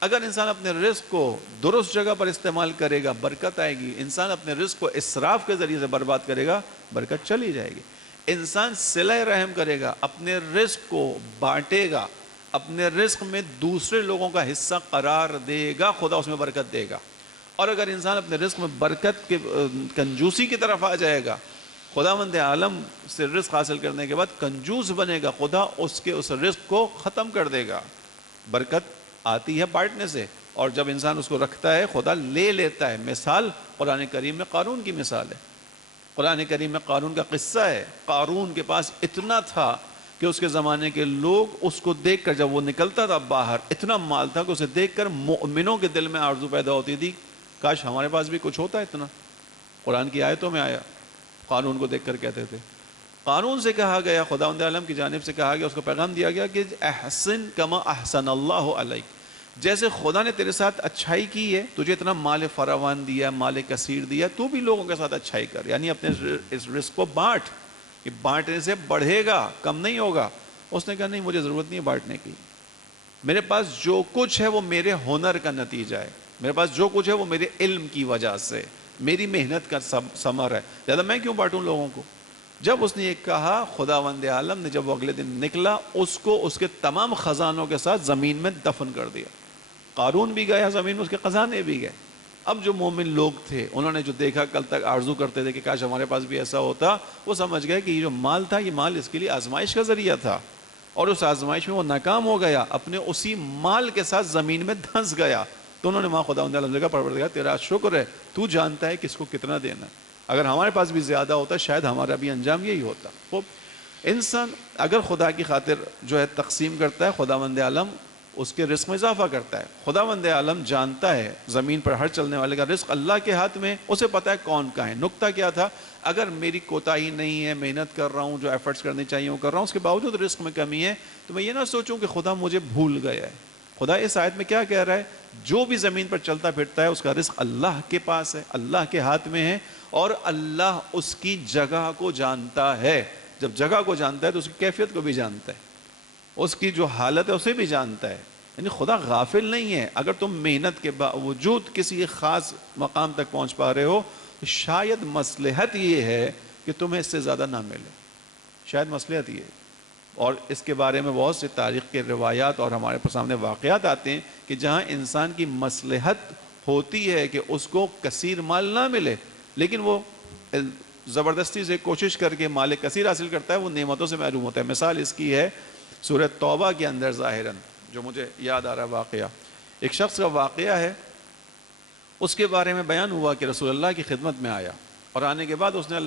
اگر انسان اپنے رزق کو درست جگہ پر استعمال کرے گا برکت آئے گی۔ انسان اپنے رزق کو اسراف کے ذریعے سے برباد کرے گا، برکت چلی جائے گی۔ انسان صلہ رحم کرے گا، اپنے رزق کو بانٹے گا، اپنے رزق میں دوسرے لوگوں کا حصہ قرار دے گا، خدا اس میں برکت دے گا۔ اور اگر انسان اپنے رزق میں برکت کے کنجوسی کی طرف آ جائے گا، خداوند عالم سے رزق حاصل کرنے کے بعد کنجوس بنے گا، خدا اس کے اس رزق کو ختم کر دے گا۔ برکت آتی ہے بانٹنے سے، اور جب انسان اس کو رکھتا ہے خدا لے لیتا ہے۔ مثال قرآن کریم میں قارون کی مثال ہے۔ قرآن کریم میں قارون کا قصہ ہے۔ قارون کے پاس اتنا تھا کہ اس کے زمانے کے لوگ اس کو دیکھ کر، جب وہ نکلتا تھا باہر، اتنا مال تھا کہ اسے دیکھ کر مؤمنوں کے دل میں آرزو پیدا ہوتی تھی کاش ہمارے پاس بھی کچھ ہوتا اتنا۔ قرآن کی آیتوں میں آیا، قارون کو دیکھ کر کہتے تھے۔ قارون سے کہا گیا، خداوند عالم کی جانب سے کہا گیا، اس کو پیغام دیا گیا کہ احسن کما احسن اللہ علیک، جیسے خدا نے تیرے ساتھ اچھائی کی ہے، تجھے اتنا مال فراوان دیا، مال کثیر دیا، تو بھی لوگوں کے ساتھ اچھائی کر، یعنی اپنے اس رزق کو بانٹ، کہ بانٹنے سے بڑھے گا، کم نہیں ہوگا۔ اس نے کہا نہیں، مجھے ضرورت نہیں ہے بانٹنے کی، میرے پاس جو کچھ ہے وہ میرے ہنر کا نتیجہ ہے، میرے پاس جو کچھ ہے وہ میرے علم کی وجہ سے، میری محنت کا ثمر ہے، زیادہ میں کیوں بانٹوں لوگوں کو۔ جب اس نے یہ کہا، خداوند عالم نے جب وہ اگلے دن نکلا، اس کو اس کے تمام خزانوں کے ساتھ زمین میں دفن کر دیا۔ قارون بھی گیا زمین میں، اس کے خزانے بھی گئے۔ اب جو مومن لوگ تھے، انہوں نے جو دیکھا، کل تک آرزو کرتے تھے کہ کاش ہمارے پاس بھی ایسا ہوتا، وہ سمجھ گئے کہ یہ جو مال تھا، یہ مال اس کے لیے آزمائش کا ذریعہ تھا، اور اس آزمائش میں وہ ناکام ہو گیا، اپنے اسی مال کے ساتھ زمین میں دھنس گیا۔ تو انہوں نے وہاں خداوند عالم سے کہا پروردگار تیرا شکر ہے، تو جانتا ہے کس کو کتنا دینا ہے، اگر ہمارے پاس بھی زیادہ ہوتا شاید ہمارا بھی انجام یہی ہوتا۔ وہ انسان اگر خدا کی خاطر جو ہے تقسیم کرتا ہے، خداوند عالم اس کے رزق میں اضافہ کرتا ہے۔ خداوند عالم جانتا ہے زمین پر ہر چلنے والے کا رزق اللہ کے ہاتھ میں، اسے پتہ ہے کون کا ہے۔ نقطہ کیا تھا، اگر میری کوتاہی نہیں ہے، محنت کر رہا ہوں، جو ایفرٹس کرنے چاہیے وہ کر رہا ہوں، اس کے باوجود رزق میں کمی ہے، تو میں یہ نہ سوچوں کہ خدا مجھے بھول گیا ہے۔ خدا اس آیت میں کیا کہہ رہا ہے، جو بھی زمین پر چلتا پھرتا ہے اس کا رزق اللہ کے پاس ہے، اللہ کے ہاتھ میں ہے، اور اللہ اس کی جگہ کو جانتا ہے۔ جب جگہ کو جانتا ہے تو اس کی کیفیت کو بھی جانتا ہے، اس کی جو حالت ہے اسے بھی جانتا ہے۔ یعنی خدا غافل نہیں ہے۔ اگر تم محنت کے باوجود کسی خاص مقام تک پہنچ پا رہے ہو شاید مصلحت یہ ہے کہ تمہیں اس سے زیادہ نہ ملے، شاید مصلحت یہ ہے۔ اور اس کے بارے میں بہت سے تاریخ کے روایات اور ہمارے سامنے واقعات آتے ہیں کہ جہاں انسان کی مصلحت ہوتی ہے کہ اس کو کثیر مال نہ ملے، لیکن وہ زبردستی سے کوشش کر کے مال کثیر حاصل کرتا ہے، وہ نعمتوں سے محروم ہوتا ہے۔ مثال اس کی ہے سورہ توبہ کے اندر ظاہراً، جو مجھے یاد آ رہا واقعہ، ایک شخص کا واقعہ ہے، اس کے بارے میں بیان ہوا کہ رسول اللہ کی خدمت میں آیا، اور آنے کے بعد اس نے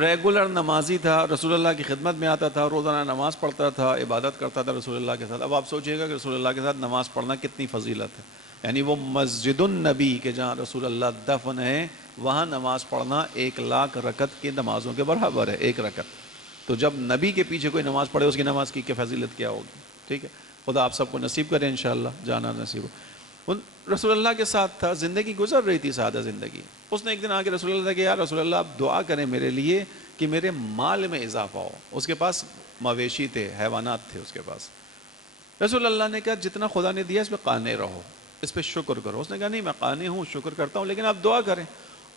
ریگولر نمازی تھا، رسول اللہ کی خدمت میں آتا تھا، روزانہ نماز پڑھتا تھا، عبادت کرتا تھا رسول اللہ کے ساتھ۔ اب آپ سوچئے گا کہ رسول اللہ کے ساتھ نماز پڑھنا کتنی فضیلت ہے، یعنی وہ مسجد النبی کے جہاں رسول اللہ دفن ہے وہاں نماز پڑھنا 1,00,000 رکعت کی نمازوں کے برابر ہے، ایک رکعت۔ تو جب نبی کے پیچھے کوئی نماز پڑھے اس کی نماز کی فضیلت کیا ہوگی، ٹھیک ہے۔ خدا آپ سب کو نصیب کرے انشاءاللہ، جانا نصیب ہو۔ رسول اللہ کے ساتھ تھا، زندگی گزر رہی تھی سادہ زندگی۔ اس نے ایک دن آ کے رسول اللہ سے کہا، یا رسول اللہ آپ دعا کریں میرے لیے کہ میرے مال میں اضافہ ہو۔ اس کے پاس مویشی تھے، حیوانات تھے اس کے پاس۔ رسول اللہ نے کہا جتنا خدا نے دیا اس پہ قانع رہو، اس پہ شکر کرو۔ اس نے کہا نہیں میں قانع ہوں، شکر کرتا ہوں، لیکن آپ دعا کریں،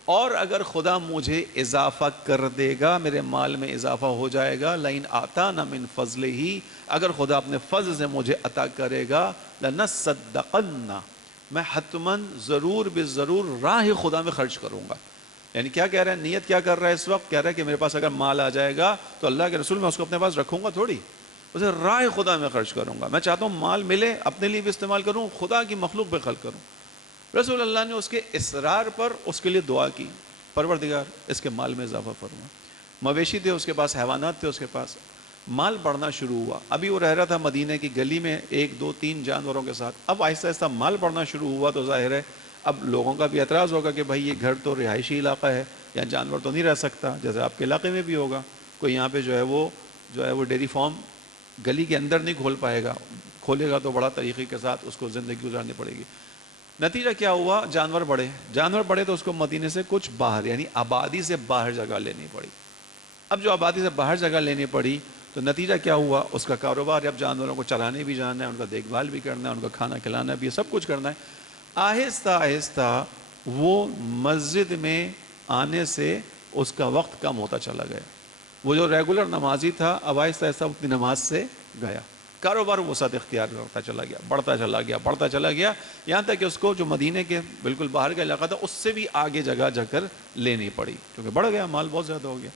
اور اگر خدا مجھے اضافہ کر دے گا، میرے مال میں اضافہ ہو جائے گا، لئن آتانا من فضلہ، اگر خدا اپنے فضل سے مجھے عطا کرے گا، لنصدقن، میں حتماً ضرور بالضرور راہ خدا میں خرچ کروں گا۔ یعنی کیا کہہ رہا ہے، نیت کیا کر رہا ہے اس وقت، کہہ رہا ہے کہ میرے پاس اگر مال آ جائے گا تو اللہ کے رسول میں اس کو اپنے پاس رکھوں گا تھوڑی، اسے راہ خدا میں خرچ کروں گا۔ میں چاہتا ہوں مال ملے، اپنے لیے بھی استعمال کروں، خدا کی مخلوق پہ خرچ کروں۔ رسول اللہ نے اس کے اصرار پر اس کے لیے دعا کی، پروردگار اس کے مال میں اضافہ فرما۔ مویشی تھے اس کے پاس، حیوانات تھے اس کے پاس، مال بڑھنا شروع ہوا۔ ابھی وہ رہ رہا تھا مدینہ کی گلی میں 1 2 3 جانوروں کے ساتھ، اب آہستہ آہستہ مال بڑھنا شروع ہوا تو ظاہر ہے اب لوگوں کا بھی اعتراض ہوگا کہ بھائی یہ گھر تو رہائشی علاقہ ہے، یہاں جانور تو نہیں رہ سکتا، جیسے آپ کے علاقے میں بھی ہوگا، کوئی یہاں پہ جو ہے وہ ڈیری فارم گلی کے اندر نہیں کھول پائے گا، کھولے گا تو بڑا طریقے کے ساتھ اس کو زندگی گزارنی پڑے گی۔ نتیجہ کیا ہوا، جانور بڑھے تو اس کو مدینے سے کچھ باہر، یعنی آبادی سے باہر جگہ لینی پڑی۔ اب جو آبادی سے باہر جگہ لینی پڑی تو نتیجہ کیا ہوا، اس کا کاروبار اب جانوروں کو چرانے بھی جانا ہے، ان کا دیکھ بھال بھی کرنا ہے، ان کا کھانا کھلانا بھی ہے، سب کچھ کرنا ہے۔ آہستہ آہستہ وہ مسجد میں آنے سے اس کا وقت کم ہوتا چلا گیا۔ وہ جو ریگولر نمازی تھا اب آہستہ آہستہ اپنی نماز سے گیا، کاروبار وسعت اختیار کرتا چلا گیا، بڑھتا چلا گیا، یہاں تک کہ اس کو جو مدینے کے بالکل باہر کا علاقہ تھا اس سے بھی آگے جگہ جا کر لینی پڑی، کیونکہ بڑھ گیا، مال بہت زیادہ ہو گیا۔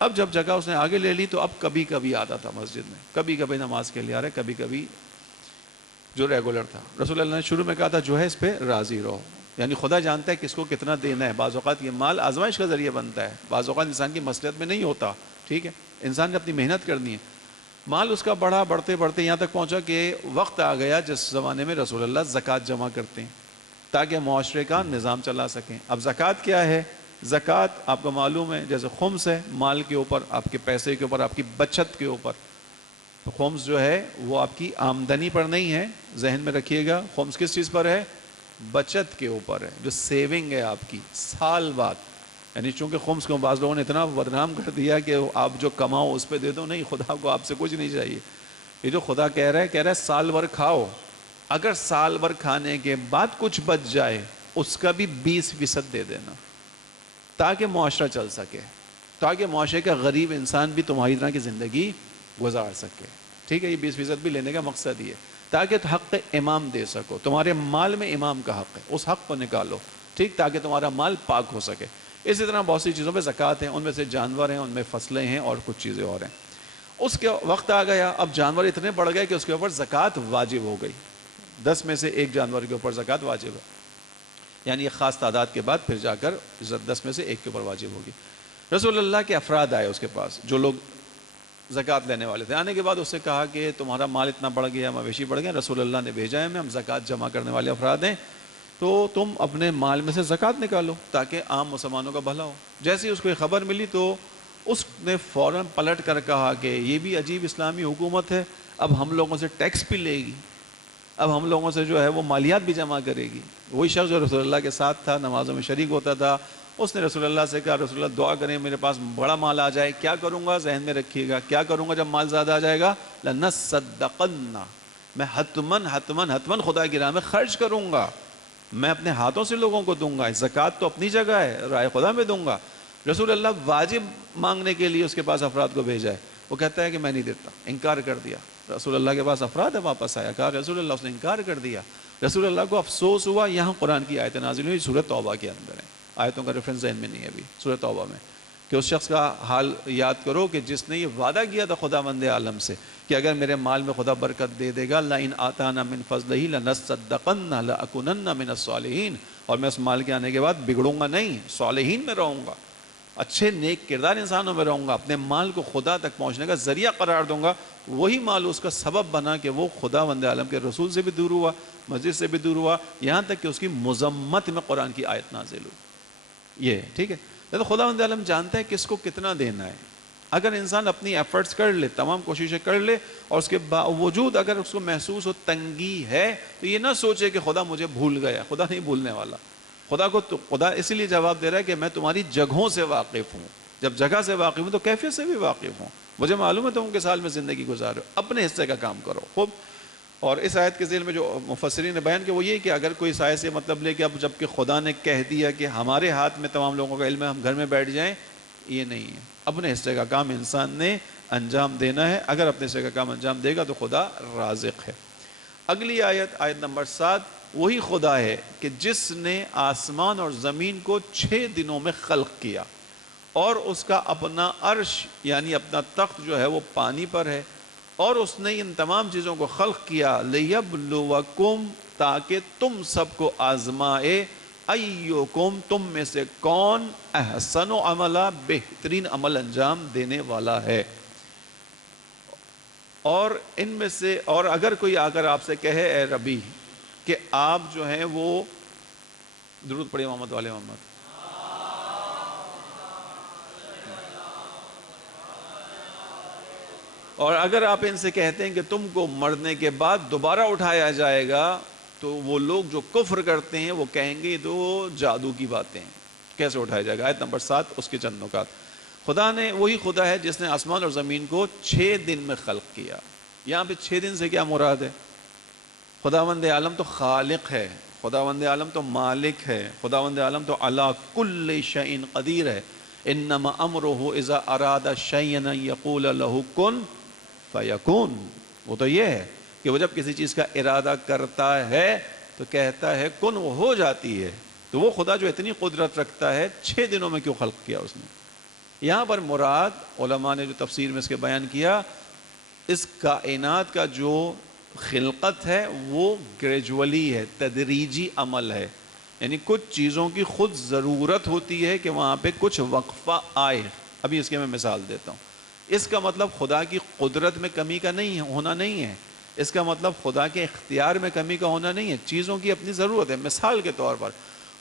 اب جب جگہ اس نے آگے لے لی تو اب کبھی کبھی آتا تھا مسجد میں، کبھی کبھی نماز کے لیے آ رہا ہے، کبھی کبھی جو ریگولر تھا۔ رسول اللہ نے شروع میں کہا تھا جو ہے اس پہ راضی رہو، یعنی خدا جانتا ہے کس کو کتنا دینا ہے۔ بعض اوقات یہ مال آزمائش کا ذریعہ بنتا ہے، بعض اوقات انسان کی مصلحت میں نہیں ہوتا، ٹھیک ہے، انسان نے اپنی محنت کرنی ہے۔ مال اس کا بڑھا، بڑھتے یہاں تک پہنچا کہ وقت آ گیا جس زمانے میں رسول اللہ زکوٰۃ جمع کرتے ہیں تاکہ معاشرے کا نظام چلا سکیں۔ اب زکوٰۃ کیا ہے؟ زکوٰۃ آپ کو معلوم ہے جیسے خمس ہے، مال کے اوپر، آپ کے پیسے کے اوپر، آپ کی بچت کے اوپر۔ تو خمس جو ہے وہ آپ کی آمدنی پر نہیں ہے، ذہن میں رکھیے گا، خمس کس چیز پر ہے؟ بچت کے اوپر ہے، جو سیونگ ہے آپ کی سال بعد۔ یعنی چونکہ خمس کو بعض لوگوں نے اتنا بدنام کر دیا کہ آپ جو کماؤ اس پہ دے دو، نہیں، خدا کو آپ سے کچھ نہیں چاہیے۔ یہ جو خدا کہہ رہا ہے سال بھر کھاؤ، اگر سال بھر کھانے کے بعد کچھ بچ جائے اس کا بھی 20% دے دینا تاکہ معاشرہ چل سکے، تاکہ معاشرے کا غریب انسان بھی تمہاری طرح کی زندگی گزار سکے، ٹھیک ہے۔ یہ 20% بھی لینے کا مقصد یہ ہے تاکہ حق امام دے سکو، تمہارے مال میں امام کا حق ہے، اس حق کو نکالو، ٹھیک، تاکہ تمہارا مال پاک ہو سکے۔ اسی طرح بہت سی چیزوں پہ زکوٰۃ ہیں، ان میں سے جانور ہیں، ان میں فصلیں ہیں اور کچھ چیزیں اور ہیں۔ اس کے وقت آ گیا، اب جانور اتنے بڑھ گئے کہ اس کے اوپر زکوٰۃ واجب ہو گئی، 10 میں سے ایک جانور کے اوپر زکوٰۃ واجب ہے، یعنی ایک خاص تعداد کے بعد پھر جا کر 10 میں سے ایک کے اوپر واجب ہوگی۔ رسول اللہ کے افراد آئے اس کے پاس جو لوگ زکوٰۃ لینے والے تھے، آنے کے بعد اس سے کہا کہ تمہارا مال اتنا بڑھ گیا، مویشی بڑھ گئے، رسول اللہ نے بھیجا ہے ہم زکوٰۃ جمع کرنے والے افراد ہیں، تو تم اپنے مال میں سے زکوٰۃ نکالو تاکہ عام مسلمانوں کا بھلا ہو۔ جیسے ہی اس کو یہ خبر ملی تو اس نے فوراً پلٹ کر کہا کہ یہ بھی عجیب اسلامی حکومت ہے، اب ہم لوگوں سے ٹیکس بھی لے گی، اب ہم لوگوں سے جو ہے وہ مالیات بھی جمع کرے گی۔ وہی شخص جو رسول اللہ کے ساتھ تھا، نمازوں میں شریک ہوتا تھا، اس نے رسول اللہ سے کہا رسول اللہ دعا کریں میرے پاس بڑا مال آ جائے، کیا کروں گا؟ ذہن میں رکھیے گا، کیا کروں گا جب مال زیادہ آ جائے گا؟ لنصدقن، میں حتمن خدا کی راہ میں خرچ کروں گا، میں اپنے ہاتھوں سے لوگوں کو دوں گا، زکوٰۃ تو اپنی جگہ ہے، رائے خدا میں دوں گا۔ رسول اللہ واجب مانگنے کے لیے اس کے پاس افراد کو بھیجا ہے، وہ کہتا ہے کہ میں نہیں دیتا، انکار کر دیا۔ رسول اللہ کے پاس افراد ہے، واپس آیا، کہا رسول اللہ، اس نے انکار کر دیا۔ رسول اللہ کو افسوس ہوا۔ یہاں قرآن کی آیت نازل ہوئی، سورۃ توبہ کے اندر ہے، آیتوں کا ریفرنس ذہن میں نہیں ہے ابھی، سورۃ توبہ میں، کہ اس شخص کا حال یاد کرو کہ جس نے یہ وعدہ کیا تھا خداوند عالم سے کہ اگر میرے مال میں خدا برکت دے دے گا، لَإِنْ آتَانَا مِنْ فَضْلِهِ لَنَصَّدَّقَنَّ لَأَكُونَنَّ مِنَ الصَّالِحِينَ، اور میں اس مال کے آنے کے بعد بگڑوں گا نہیں، صالحین میں رہوں گا، اچھے نیک کردار انسانوں میں رہوں گا، اپنے مال کو خدا تک پہنچنے کا ذریعہ قرار دوں گا۔ وہی مال اس کا سبب بنا کہ وہ خداوند عالم کے رسول سے بھی دور ہوا، مسجد سے بھی دور ہوا، یہاں تک کہ اس کی مذمت میں قرآن کی آیت نازل ہوئی۔ یہ ٹھیک ہے، تو خداوند عالم جانتا ہے کس کو کتنا دینا ہے۔ اگر انسان اپنی ایفرٹس کر لے، تمام کوششیں کر لے، اور اس کے باوجود اگر اس کو محسوس ہو تنگی ہے، تو یہ نہ سوچے کہ خدا مجھے بھول گیا۔ خدا نہیں بھولنے والا۔ خدا اسی لیے جواب دے رہا ہے کہ میں تمہاری جگہوں سے واقف ہوں، جب جگہ سے واقف ہوں تو کیفیت سے بھی واقف ہوں، مجھے معلوم ہے تم کے سال میں زندگی گزار رہے ہو، اپنے حصے کا کام کرو خوب۔ اور اس آیت کے ذیل میں جو مفسرین نے بیان کیا وہ یہ کہ اگر کوئی اس آیت سے مطلب لے کہ اب جب کہ خدا نے کہہ دیا کہ ہمارے ہاتھ میں تمام لوگوں کا علم ہے، ہم گھر میں بیٹھ جائیں، یہ نہیں ہے۔ اپنے حصے کا کام انسان نے انجام دینا ہے، اگر اپنے حصے کا کام انجام دے گا تو خدا رازق ہے۔ اگلی آیت، آیت نمبر 7، وہی خدا ہے کہ جس نے آسمان اور زمین کو 6 دنوں میں خلق کیا، اور اس کا اپنا عرش یعنی اپنا تخت جو ہے وہ پانی پر ہے، اور اس نے ان تمام چیزوں کو خلق کیا لیبلوکم، تاکہ تم سب کو آزمائے، ایوکم، تم میں سے کون احسن عملا، بہترین عمل انجام دینے والا ہے۔ اور ان میں سے، اور اگر کوئی آ کر آپ سے کہے اے ربی کہ آپ جو ہیں وہ، درود پڑھیے محمد والے محمد، اور اگر آپ ان سے کہتے ہیں کہ تم کو مرنے کے بعد دوبارہ اٹھایا جائے گا، تو وہ لوگ جو کفر کرتے ہیں وہ کہیں گے تو جادو کی باتیں ہیں، کیسے اٹھایا جائے گا۔ آیت نمبر 7 اس کے چند نکات۔ خدا نے، وہی خدا ہے جس نے آسمان اور زمین کو 6 دن میں خلق کیا۔ یہاں پہ 6 دن سے کیا مراد ہے؟ خداوند عالم تو خالق ہے، خداوند عالم تو مالک ہے، خداوند عالم تو علی کل شیء قدیر ہے۔ انما امرہ اذا اراد شیئا ان یقول لہ کن فیکون۔ وہ تو یہ ہے کہ وہ جب کسی چیز کا ارادہ کرتا ہے تو کہتا ہے کن، وہ ہو جاتی ہے۔ تو وہ خدا جو اتنی قدرت رکھتا ہے، 6 دنوں میں کیوں خلق کیا اس نے؟ یہاں پر مراد، علماء نے جو تفسیر میں اس کے بیان کیا، اس کائنات کا جو خلقت ہے وہ گریجولی ہے، تدریجی عمل ہے، یعنی کچھ چیزوں کی خود ضرورت ہوتی ہے کہ وہاں پہ کچھ وقفہ آئے۔ ابھی اس کے میں مثال دیتا ہوں۔ اس کا مطلب خدا کی قدرت میں کمی کا نہیں ہونا نہیں ہے، اس کا مطلب خدا کے اختیار میں کمی کا ہونا نہیں ہے، چیزوں کی اپنی ضرورت ہے۔ مثال کے طور پر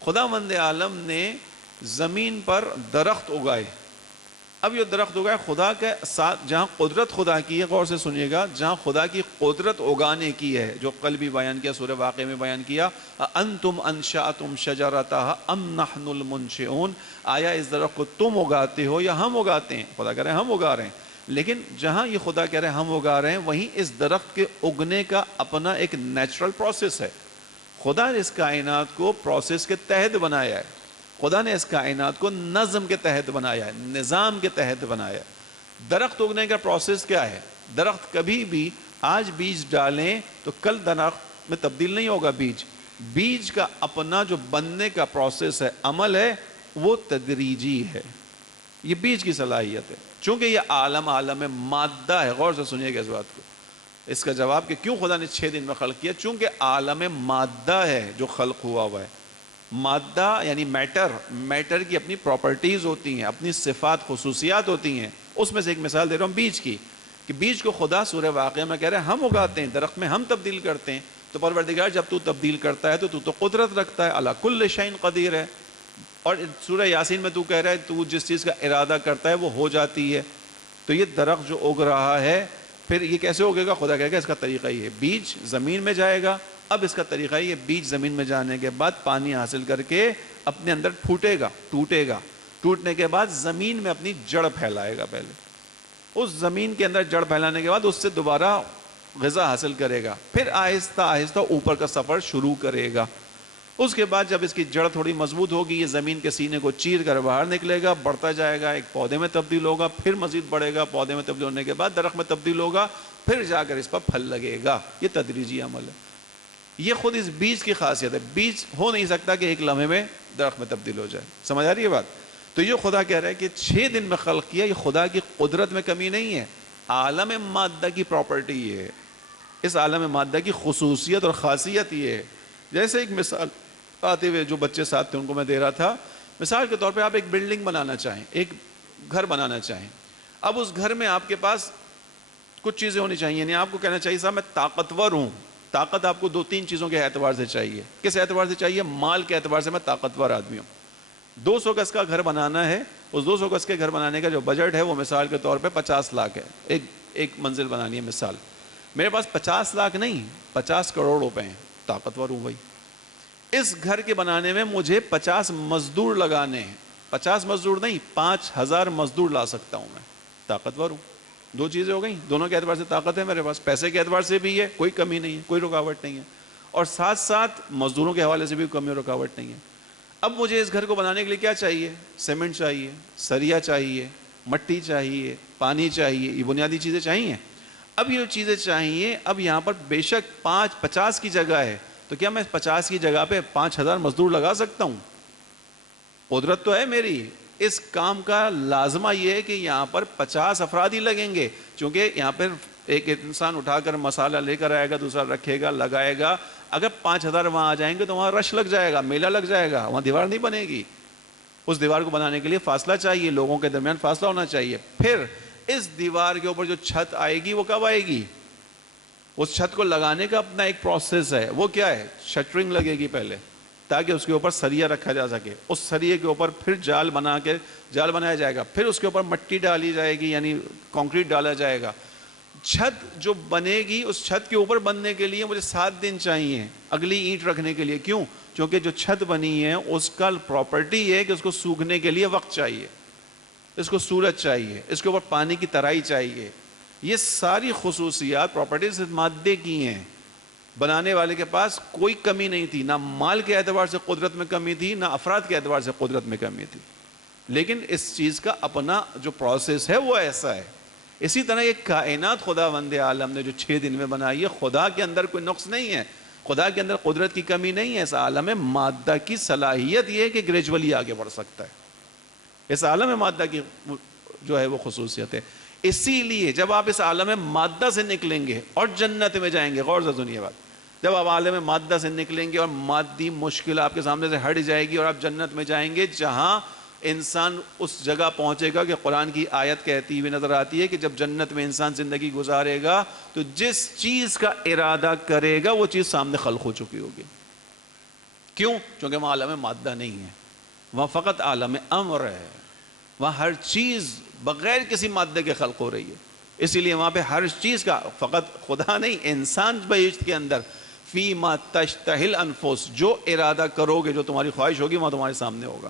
خداوند عالم نے زمین پر درخت اگائے۔ اب یہ درخت اگائے خدا کے ساتھ، جہاں قدرت خدا کی ہے، غور سے سنیے گا، جہاں خدا کی قدرت اگانے کی ہے، جو کل بھی بیان کیا، سورہ واقعہ میں بیان کیا، انتم انشأتم شجرتها ام نحن المنشئون، آیا اس درخت کو تم اگاتے ہو یا ہم اگاتے ہیں؟ خدا کہہ رہے ہیں ہم اگا رہے ہیں۔ لیکن جہاں یہ خدا کہہ رہے ہیں ہم اگا رہے ہیں، وہیں اس درخت کے اگنے کا اپنا ایک نیچرل پروسیس ہے۔ خدا نے اس کائنات کو پروسیس کے تحت بنایا ہے، خدا نے اس کائنات کو نظم کے تحت بنایا ہے، نظام کے تحت بنایا ہے۔ درخت اگنے کا پروسیس کیا ہے؟ درخت کبھی بھی آج بیج ڈالیں تو کل درخت میں تبدیل نہیں ہوگا بیج۔ بیج کا اپنا جو بننے کا پروسیس ہے، عمل ہے، وہ تدریجی ہے۔ یہ بیج کی صلاحیت ہے۔ چونکہ یہ عالم مادہ ہے، غور سے سنیے گا اس بات کو، اس کا جواب کہ کیوں خدا نے 6 دن میں خلق کیا، چونکہ عالم مادہ ہے جو خلق ہوا ہے۔ مادہ یعنی میٹر کی اپنی پراپرٹیز ہوتی ہیں، اپنی صفات خصوصیات ہوتی ہیں۔ اس میں سے ایک مثال دے رہا ہوں بیج کی، کہ بیج کو خدا سورہ واقعہ میں کہہ رہے ہیں ہم اگاتے ہیں، درخت میں ہم تبدیل کرتے ہیں۔ تو پروردگار جب تو تبدیل کرتا ہے تو تو قدرت رکھتا ہے، علی کل شیء قدیر ہے۔ اور سورہ یاسین میں تو کہہ رہا ہے تو جس چیز کا ارادہ کرتا ہے وہ ہو جاتی ہے۔ تو یہ درخت جو اگ رہا ہے، پھر یہ کیسے اگے گا؟ خدا کہے گا اس کا طریقہ یہ ہے، بیج زمین میں جائے گا۔ اب اس کا طریقہ یہ، بیج زمین میں جانے کے بعد پانی حاصل کر کے اپنے اندر ٹوٹے گا، ٹوٹنے کے بعد زمین میں اپنی جڑ پھیلائے گا۔ پہلے اس زمین کے اندر جڑ پھیلانے کے بعد اس سے دوبارہ غذا حاصل کرے گا، پھر آہستہ آہستہ اوپر کا سفر شروع کرے گا. اس کے بعد جب اس کی جڑ تھوڑی مضبوط ہوگی، یہ زمین کے سینے کو چیر کر باہر نکلے گا، بڑھتا جائے گا، ایک پودے میں تبدیل ہوگا، پھر مزید بڑھے گا، پودے میں تبدیل ہونے کے بعد درخت میں تبدیل ہوگا، پھر جا کر اس پر پھل لگے گا. یہ تدریجی عمل ہے. یہ خود اس بیج کی خاصیت ہے. بیج ہو نہیں سکتا کہ ایک لمحے میں درخت میں تبدیل ہو جائے. سمجھ آ رہی ہے بات؟ تو یہ خدا کہہ رہا ہے کہ 6 دن میں خلق کیا. یہ خدا کی قدرت میں کمی نہیں ہے، عالم مادہ کی پراپرٹی یہ ہے. اس عالم مادہ کی خصوصیت اور خاصیت یہ ہے. جیسے ایک مثال آتے ہوئے جو بچے ساتھ تھے ان کو میں دے رہا تھا، مثال کے طور پہ آپ ایک بلڈنگ بنانا چاہیں، ایک گھر بنانا چاہیں. اب اس گھر میں آپ کے پاس کچھ چیزیں ہونی چاہیے. یعنی آپ کو کہنا چاہیے صاحب میں طاقتور ہوں. طاقت آپ کو 2-3 چیزوں کے اعتبار سے چاہیے. کس اعتبار سے چاہیے؟ مال کے اعتبار سے میں طاقتور آدمی ہوں. 200 گز کا گھر بنانا ہے. اس 200 گز کے گھر بنانے کا جو بجٹ ہے وہ مثال کے طور پہ 50 لاکھ ہے. ایک منزل بنانی ہے مثال. میرے پاس 50 لاکھ نہیں، 50 کروڑ روپے ہیں. طاقتور ہوں بھائی. اس گھر کے بنانے میں مجھے 50 مزدور لگانے ہیں. 50 مزدور نہیں، 5000 مزدور لا سکتا ہوں میں. طاقتور ہوں. 2 چیزیں ہو گئیں. دونوں کے اعتبار سے طاقت ہے میرے پاس. پیسے کے اعتبار سے بھی ہے، کوئی کمی نہیں ہے، کوئی رکاوٹ نہیں ہے. اور ساتھ ساتھ مزدوروں کے حوالے سے بھی کمی اور رکاوٹ نہیں ہے. اب مجھے اس گھر کو بنانے کے لیے کیا چاہیے؟ سیمنٹ چاہیے، سریا چاہیے، مٹی چاہیے، پانی چاہیے. یہ بنیادی چیزیں چاہیے. اب یہ چیزیں چاہیے. اب یہاں پر بے شک 50 کی جگہ ہے، تو کیا میں 50 کی جگہ پہ 5000 مزدور لگا سکتا ہوں؟ قدرت تو ہے میری. اس کام کا لازمہ یہ ہے کہ یہاں پر 50 افراد ہی لگیں گے، چونکہ یہاں پر ایک انسان اٹھا کر مسالہ لے کر آئے گا، دوسرا رکھے گا، لگائے گا. اگر 5000 وہاں آ جائیں گے تو وہاں رش لگ جائے گا، میلہ لگ جائے گا، وہاں دیوار نہیں بنے گی. اس دیوار کو بنانے کے لیے فاصلہ چاہیے، لوگوں کے درمیان فاصلہ ہونا چاہیے. پھر اس دیوار کے اوپر جو چھت آئے گی وہ کب آئے گی؟ اس چھت کو لگانے کا اپنا ایک پروسیس ہے. وہ کیا ہے؟ شٹرنگ لگے گی پہلے، تاکہ اس کے اوپر سریا رکھا جا سکے. اس سریے کے اوپر پھر جال بنایا جائے گا. پھر اس کے اوپر مٹی ڈالی جائے گی، یعنی کنکریٹ ڈالا جائے گا. چھت جو بنے گی، اس چھت کے اوپر بننے کے لیے مجھے 7 دن چاہیے اگلی اینٹ رکھنے کے لیے. کیوں؟ کیونکہ جو چھت بنی ہے اس کا پراپرٹی ہے کہ اس کو سوکھنے کے لیے وقت چاہیے، اس کو سورج چاہیے، اس کے اوپر پانی کی ترائی چاہیے. یہ ساری خصوصیات پراپرٹیز مادے کی ہیں. بنانے والے کے پاس کوئی کمی نہیں تھی، نہ مال کے اعتبار سے قدرت میں کمی تھی، نہ افراد کے اعتبار سے قدرت میں کمی تھی. لیکن اس چیز کا اپنا جو پروسیس ہے وہ ایسا ہے. اسی طرح یہ کائنات خدا وند عالم نے جو 6 دن میں بنائی ہے، خدا کے اندر کوئی نقص نہیں ہے، خدا کے اندر قدرت کی کمی نہیں ہے. اس عالم مادہ کی صلاحیت یہ ہے کہ گریجولی آگے بڑھ سکتا ہے. اس عالم مادہ کی جو ہے وہ خصوصیت ہے. اسی لیے جب آپ اس عالم مادہ سے نکلیں گے اور جنت میں جائیں گے، غور سے سنیے بات، جب آپ عالم مادہ سے نکلیں گے اور مادی مشکل آپ کے سامنے سے ہٹ جائے گی اور آپ جنت میں جائیں گے، جہاں انسان اس جگہ پہنچے گا کہ قرآن کی آیت کہتی ہوئی نظر آتی ہے کہ جب جنت میں انسان زندگی گزارے گا تو جس چیز کا ارادہ کرے گا وہ چیز سامنے خلق ہو چکی ہوگی. کیوں؟ کیونکہ وہاں عالم مادہ نہیں ہے، وہاں فقط عالم امر ہے. وہاں ہر چیز بغیر کسی مادے کے خلق ہو رہی ہے. اسی لیے وہاں پہ ہر چیز کا فقط خدا نہیں، انسان بہشت کے اندر فی ما تشتہی الانفس، جو ارادہ کرو گے، جو تمہاری خواہش ہوگی وہاں تمہارے سامنے ہوگا.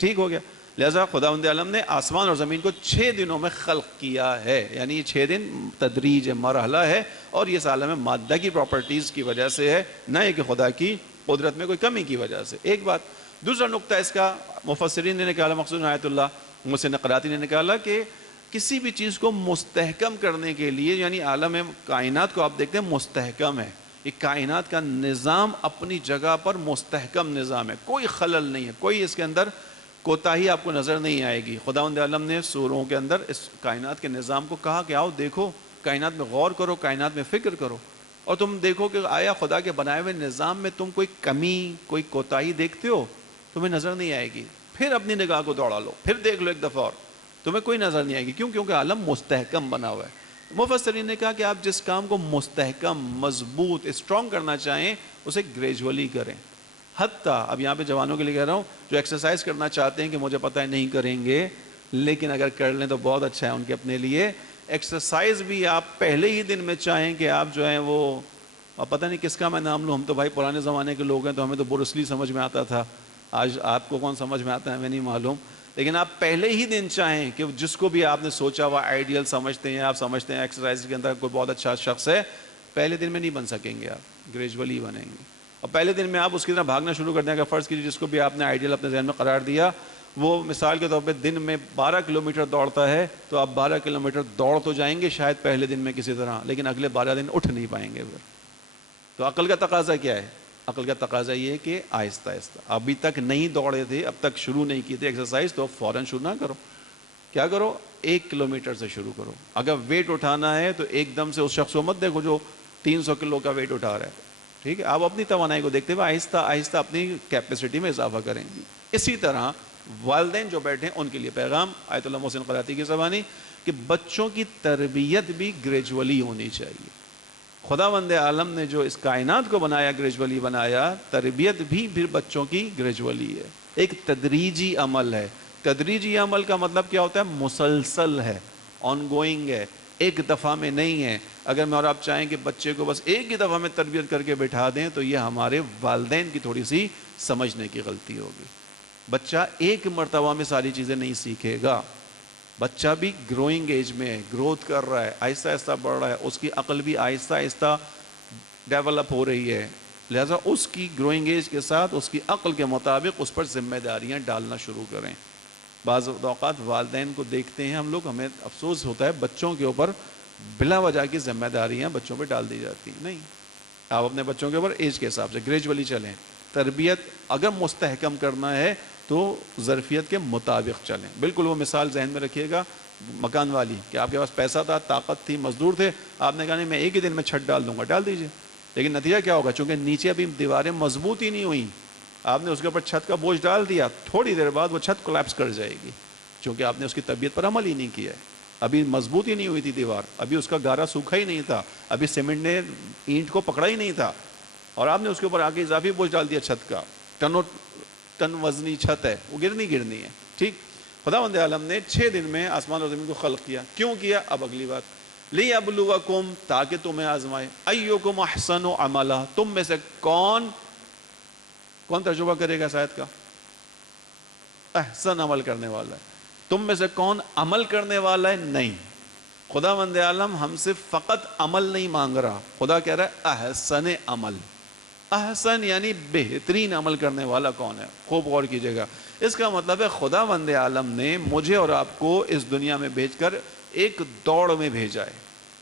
ٹھیک ہو گیا؟ لہذا خداوند عالم نے آسمان اور زمین کو 6 دنوں میں خلق کیا ہے. یعنی یہ 6 دن تدریج مرحلہ ہے، اور یہ اس عالم مادہ کی پراپرٹیز کی وجہ سے ہے، نہ یہ کہ خدا کی قدرت میں کوئی کمی کی وجہ سے. ایک بات. دوسرا نقطہ اس کا مفسرین نے نکالا، مخصوصاً آیت اللہ محسن نقراتی نے نکالا، کہ کسی بھی چیز کو مستحکم کرنے کے لیے، یعنی عالم کائنات کو آپ دیکھتے ہیں مستحکم ہے. یہ کائنات کا نظام اپنی جگہ پر مستحکم نظام ہے، کوئی خلل نہیں ہے، کوئی اس کے اندر کوتاہی آپ کو نظر نہیں آئے گی. خداوند عالم نے سوروں کے اندر اس کائنات کے نظام کو کہا کہ آؤ دیکھو، کائنات میں غور کرو، کائنات میں فکر کرو، اور تم دیکھو کہ آیا خدا کے بنائے ہوئے نظام میں تم کوئی کمی، کوئی کوتاہی دیکھتے ہو؟ تمہیں نظر نہیں آئے گی. پھر اپنی نگاہ کو دوڑا لو، پھر دیکھ لو ایک دفعہ اور، تمہیں کوئی نظر نہیں آئے گی. کیوں؟ کیونکہ عالم مستحکم بنا ہوا ہے. مفسرین نے کہا کہ آپ جس کام کو مستحکم، مضبوط، اسٹرانگ کرنا چاہیں اسے گریجولی کریں. حتیٰ اب یہاں پہ جوانوں کے لیے کہہ رہا ہوں جو ایکسرسائز کرنا چاہتے ہیں کہ مجھے پتہ ہے نہیں کریں گے، لیکن اگر کر لیں تو بہت اچھا ہے ان کے اپنے لیے. ایکسرسائز بھی آپ پہلے ہی دن میں چاہیں کہ آپ جو ہیں وہ، پتہ نہیں کس کا میں نام لوں، ہم تو بھائی پرانے زمانے کے لوگ ہیں تو ہمیں تو بروس لی سمجھ میں آتا تھا، آج آپ کو کون سمجھ میں آتا ہے ہمیں نہیں معلوم. لیکن آپ پہلے ہی دن چاہیں کہ جس کو بھی آپ نے سوچا ہوا آئیڈیل سمجھتے ہیں، آپ سمجھتے ہیں ایکسرسائز کے اندر کوئی بہت اچھا شخص ہے، پہلے دن میں نہیں بن سکیں گے، آپ گریجولی بنیں گے. اور پہلے دن میں آپ اس کی طرح بھاگنا شروع کر دیں گے. فرض کیجیے جس کو بھی آپ نے آئیڈیل اپنے ذہن میں قرار دیا، وہ مثال کے طور پہ دن میں 12 کلومیٹر دوڑتا ہے، تو آپ 12 کلومیٹر دوڑ تو جائیں گے شاید پہلے دن میں کسی طرح، لیکن اگلے 12 دن اٹھ نہیں پائیں گے. پھر تو عقل کا تقاضا کیا ہے؟ عقل کا تقاضا یہ ہے کہ آہستہ آہستہ، ابھی تک نہیں دوڑے تھے، اب تک شروع نہیں کی تھی ایکسرسائز، تو فوراً شروع نہ کرو. کیا کرو؟ 1 کلومیٹر سے شروع کرو. اگر ویٹ اٹھانا ہے تو ایک دم سے اس شخص کو مت دیکھو جو 300 کلو کا ویٹ اٹھا رہا ہے، ٹھیک ہے؟ آپ اپنی توانائی کو دیکھتے ہوئے آہستہ آہستہ اپنی کیپیسٹی میں اضافہ کریں گے. اسی طرح والدین جو بیٹھے ہیں ان کے لیے پیغام آیت اللہ محسن قراتی کی زبانی کہ بچوں کی تربیت بھی گریجولی ہونی چاہیے. خداوند عالم نے جو اس کائنات کو بنایا گریجولی بنایا، تربیت بھی پھر بچوں کی گریجولی ہے. ایک تدریجی عمل ہے. تدریجی عمل کا مطلب کیا ہوتا ہے؟ مسلسل ہے، آن گوئنگ ہے، ایک دفعہ میں نہیں ہے. اگر میں اور آپ چاہیں کہ بچے کو بس ایک ہی دفعہ میں تربیت کر کے بٹھا دیں تو یہ ہمارے والدین کی تھوڑی سی سمجھنے کی غلطی ہوگی. بچہ ایک مرتبہ میں ساری چیزیں نہیں سیکھے گا. بچہ بھی گروئنگ ایج میں ہے، گروتھ کر رہا ہے، آہستہ آہستہ بڑھ رہا ہے، اس کی عقل بھی آہستہ آہستہ ڈیولپ ہو رہی ہے. لہٰذا اس کی گروئنگ ایج کے ساتھ اس کی عقل کے مطابق اس پر ذمہ داریاں ڈالنا شروع کریں. بعض اوقات والدین کو دیکھتے ہیں ہم لوگ، ہمیں افسوس ہوتا ہے بچوں کے اوپر بلا وجہ کی ذمہ داریاں بچوں پہ ڈال دی جاتی. نہیں، آپ اپنے بچوں کے اوپر ایج کے حساب سے گریجولی چلیں. تربیت اگر مستحکم کرنا ہے تو ظرفیت کے مطابق چلیں. بالکل وہ مثال ذہن میں رکھیے گا مکان والی، کہ آپ کے پاس پیسہ تھا، طاقت تھی، مزدور تھے، آپ نے کہا نہیں میں ایک ہی دن میں چھت ڈال دوں گا، ڈال دیجیے. لیکن نتیجہ کیا ہوگا؟ چونکہ نیچے ابھی دیواریں مضبوط ہی نہیں ہوئیں، آپ نے اس کے اوپر چھت کا بوجھ ڈال دیا، تھوڑی دیر بعد وہ چھت کولیپس کر جائے گی، چونکہ آپ نے اس کی طبیعت پر عمل ہی نہیں کیا ہے. ابھی مضبوط ہی نہیں ہوئی تھی دیوار، ابھی اس کا گارا سوکھا ہی نہیں تھا، ابھی سیمنٹ نے اینٹ کو پکڑا ہی نہیں تھا، اور آپ نے اس کے اوپر آگے اضافی بوجھ ڈال دیا چھت کا. ٹن وزنی چھت ہے، وہ گرنی ہے. ٹھیک، خداوند عالم نے 6 دن میں آسمان اور زمین کو خلق کیا. کیوں کیا؟ اب اگلی بات، لِيَبْلُوَكُمْ، تاکہ تمہیں آزمائے، أَيُّكُمْ أَحْسَنُ عَمَلًا، تم میں سے کون ترجمہ کرے گا شاید کا؟ احسن عمل کرنے والا ہے. تم میں سے کون عمل کرنے والا ہے؟ نہیں، خداوند عالم ہم سے فقط عمل نہیں مانگ رہا، خدا کہہ رہا ہے احسن عمل. احسن یعنی بہترین عمل کرنے والا کون ہے؟ خوب غور کیجیے گا. اس کا مطلب ہے خداوند عالم نے مجھے اور آپ کو اس دنیا میں بھیج کر ایک دوڑ میں بھیجا ہے،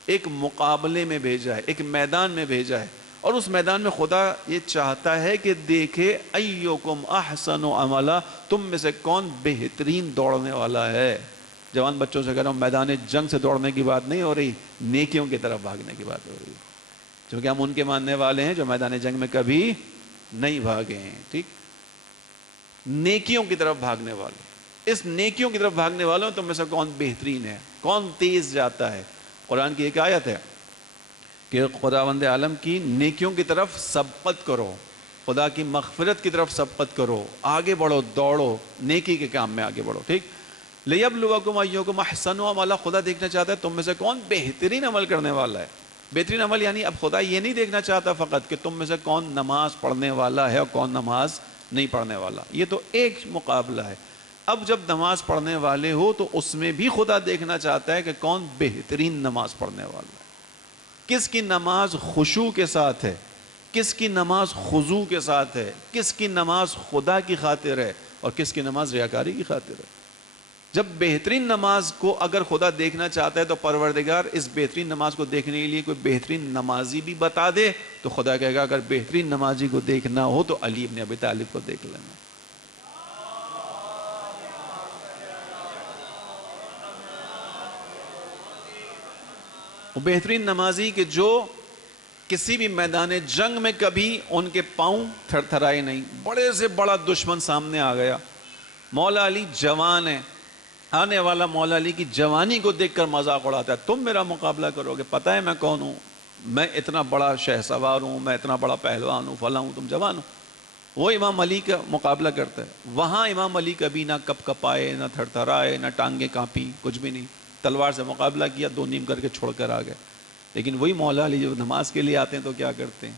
ایک مقابلے میں بھیجا ہے، ایک میدان میں بھیجا ہے. اور اس میدان میں خدا یہ چاہتا ہے کہ دیکھے ایوکم احسن عملا، تم میں سے کون بہترین دوڑنے والا ہے. جوان بچوں سے کہہ رہا ہوں، میدان جنگ سے دوڑنے کی بات نہیں ہو رہی، نیکیوں کی طرف بھاگنے کی بات ہو رہی ہے. کیونکہ ہم ان کے ماننے والے ہیں جو میدان جنگ میں کبھی نہیں بھاگے ہیں. ٹھیک، نیکیوں کی طرف بھاگنے والے. اس نیکیوں کی طرف بھاگنے والوں تم میں سے کون بہترین ہے، کون تیز جاتا ہے. قرآن کی ایک آیت ہے کہ خداوند عالم کی نیکیوں کی طرف سبقت کرو، خدا کی مغفرت کی طرف سبقت کرو، آگے بڑھو، دوڑو، نیکی کے کام میں آگے بڑھو. ٹھیک، لِيَبْلُوَكُمْ أَيُّكُمْ أَحْسَنُ عَمَلًا، خدا دیکھنا چاہتا ہے تم میں سے کون بہترین عمل کرنے والا ہے. بہترین عمل یعنی اب خدا یہ نہیں دیکھنا چاہتا فقط کہ تم میں سے کون نماز پڑھنے والا ہے اور کون نماز نہیں پڑھنے والا، یہ تو ایک مقابلہ ہے. اب جب نماز پڑھنے والے ہو تو اس میں بھی خدا دیکھنا چاہتا ہے کہ کون بہترین نماز پڑھنے والا ہے، کس کی نماز خشوع کے ساتھ ہے، کس کی نماز خضوع کے ساتھ ہے، کس کی نماز خدا کی خاطر ہے اور کس کی نماز ریاکاری کی خاطر ہے. جب بہترین نماز کو اگر خدا دیکھنا چاہتا ہے تو پروردگار اس بہترین نماز کو دیکھنے کے لیے کوئی بہترین نمازی بھی بتا دے تو خدا کہے گا اگر بہترین نمازی کو دیکھنا ہو تو علی ابن ابی طالب کو دیکھ لینا. وہ بہترین نمازی کہ جو کسی بھی میدان جنگ میں کبھی ان کے پاؤں تھر تھرائے نہیں. بڑے سے بڑا دشمن سامنے آ گیا، مولا علی جوان ہے، آنے والا مولا علی کی جوانی کو دیکھ کر مذاق اڑاتا ہے، تم میرا مقابلہ کرو گے، پتہ ہے میں کون ہوں، میں اتنا بڑا شہ سوار ہوں، میں اتنا بڑا پہلوان ہوں، فلاں ہوں، تم جوان ہو. وہ امام علی کا مقابلہ کرتا ہے. وہاں امام علی کبھی نہ کپ کپائے، نہ تھر تھرائے، نہ ٹانگیں کانپی، کچھ بھی نہیں. تلوار سے مقابلہ کیا، 2 نیم کر کے چھوڑ کر آ گئے. لیکن وہی مولا علی جب نماز کے لیے آتے ہیں تو کیا کرتے ہیں؟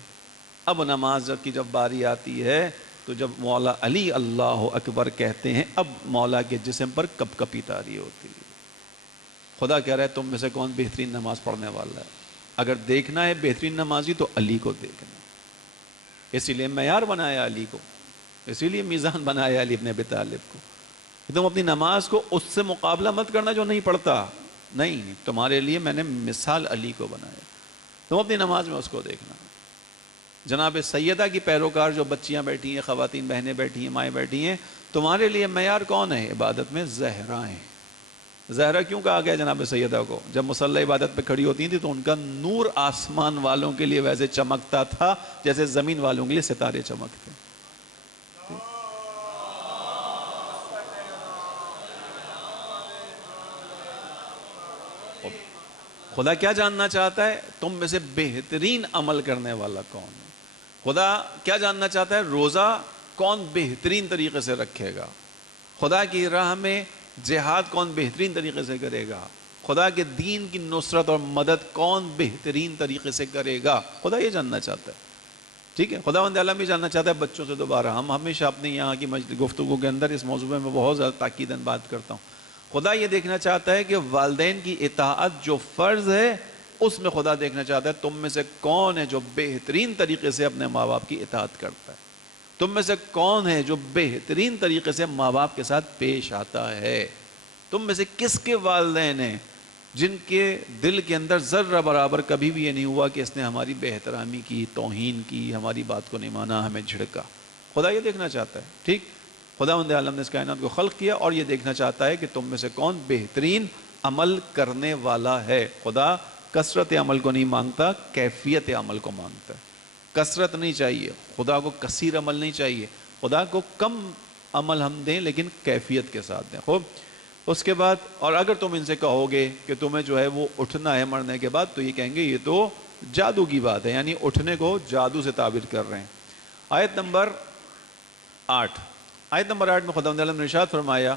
اب نماز کی جب باری آتی ہے تو جب مولا علی اللہ اکبر کہتے ہیں اب مولا کے جسم پر کپ کپی طاری ہوتی ہے. خدا کہہ رہا ہے تم میں سے کون بہترین نماز پڑھنے والا ہے؟ اگر دیکھنا ہے بہترین نمازی تو علی کو دیکھنا. اسی لیے معیار بنایا علی کو, اسی لیے میزان بنایا علی ابن ابی طالب کو. تم اپنی نماز کو اس سے مقابلہ مت کرنا جو نہیں پڑھتا. نہیں, تمہارے لیے میں نے مثال علی کو بنایا, تم اپنی نماز میں اس کو دیکھنا. جناب سیدہ کی پیروکار جو بچیاں بیٹھی ہیں, خواتین بہنیں بیٹھی ہیں, مائیں بیٹھی ہیں, تمہارے لیے معیار کون ہے عبادت میں؟ زہرا ہیں. زہرا کیوں کہا گیا جناب سیدہ کو؟ جب مصلی عبادت پہ کھڑی ہوتی تھی تو ان کا نور آسمان والوں کے لیے ویسے چمکتا تھا جیسے زمین والوں کے لیے ستارے چمکتے. خدا کیا جاننا چاہتا ہے؟ تم میں سے بہترین عمل کرنے والا کون ہے. خدا کیا جاننا چاہتا ہے؟ روزہ کون بہترین طریقے سے رکھے گا. خدا کی راہ میں جہاد کون بہترین طریقے سے کرے گا. خدا کے دین کی نصرت اور مدد کون بہترین طریقے سے کرے گا. خدا یہ جاننا چاہتا ہے. ٹھیک ہے, خداوند عالم بھی جاننا چاہتا ہے. بچوں سے دوبارہ ہم ہمیشہ اپنی یہاں کی گفتگو کے اندر اس موضوع میں بہت زیادہ تاکیداً بات کرتا ہوں. خدا یہ دیکھنا چاہتا ہے کہ والدین کی اطاعت جو فرض ہے اس میں خدا دیکھنا چاہتا ہے تم میں سے کون ہے جو بہترین طریقے سے اپنے ماں باپ کی اطاعت کرتا ہے. تم میں سے کون ہے جو بہترین طریقے سے ماں باپ کے ساتھ پیش آتا ہے. تم میں سے کس کے والدین ہیں جن کے دل کے اندر ذرہ برابر کبھی بھی یہ نہیں ہوا کہ اس نے ہماری بے احترامی کی, توہین کی, ہماری بات کو نہیں مانا, ہمیں جھڑکا. خدا یہ دیکھنا چاہتا ہے. ٹھیک, خداوند عالم نے اس کائنات کو خلق کیا اور یہ دیکھنا چاہتا ہے کہ تم میں سے کون بہترین عمل کرنے والا ہے. خدا کثرت عمل کو نہیں مانگتا, کیفیت عمل کو مانگتا ہے. کثرت نہیں چاہیے خدا کو, کثیر عمل نہیں چاہیے خدا کو. کم عمل ہم دیں لیکن کیفیت کے ساتھ دیں. خوب, اس کے بعد اور اگر تم ان سے کہو گے کہ تمہیں جو ہے وہ اٹھنا ہے مرنے کے بعد, تو یہ کہیں گے یہ تو جادو کی بات ہے, یعنی اٹھنے کو جادو سے تعبیر کر رہے ہیں. آیت نمبر 8 میں خداوند عالم نے ارشاد فرمایا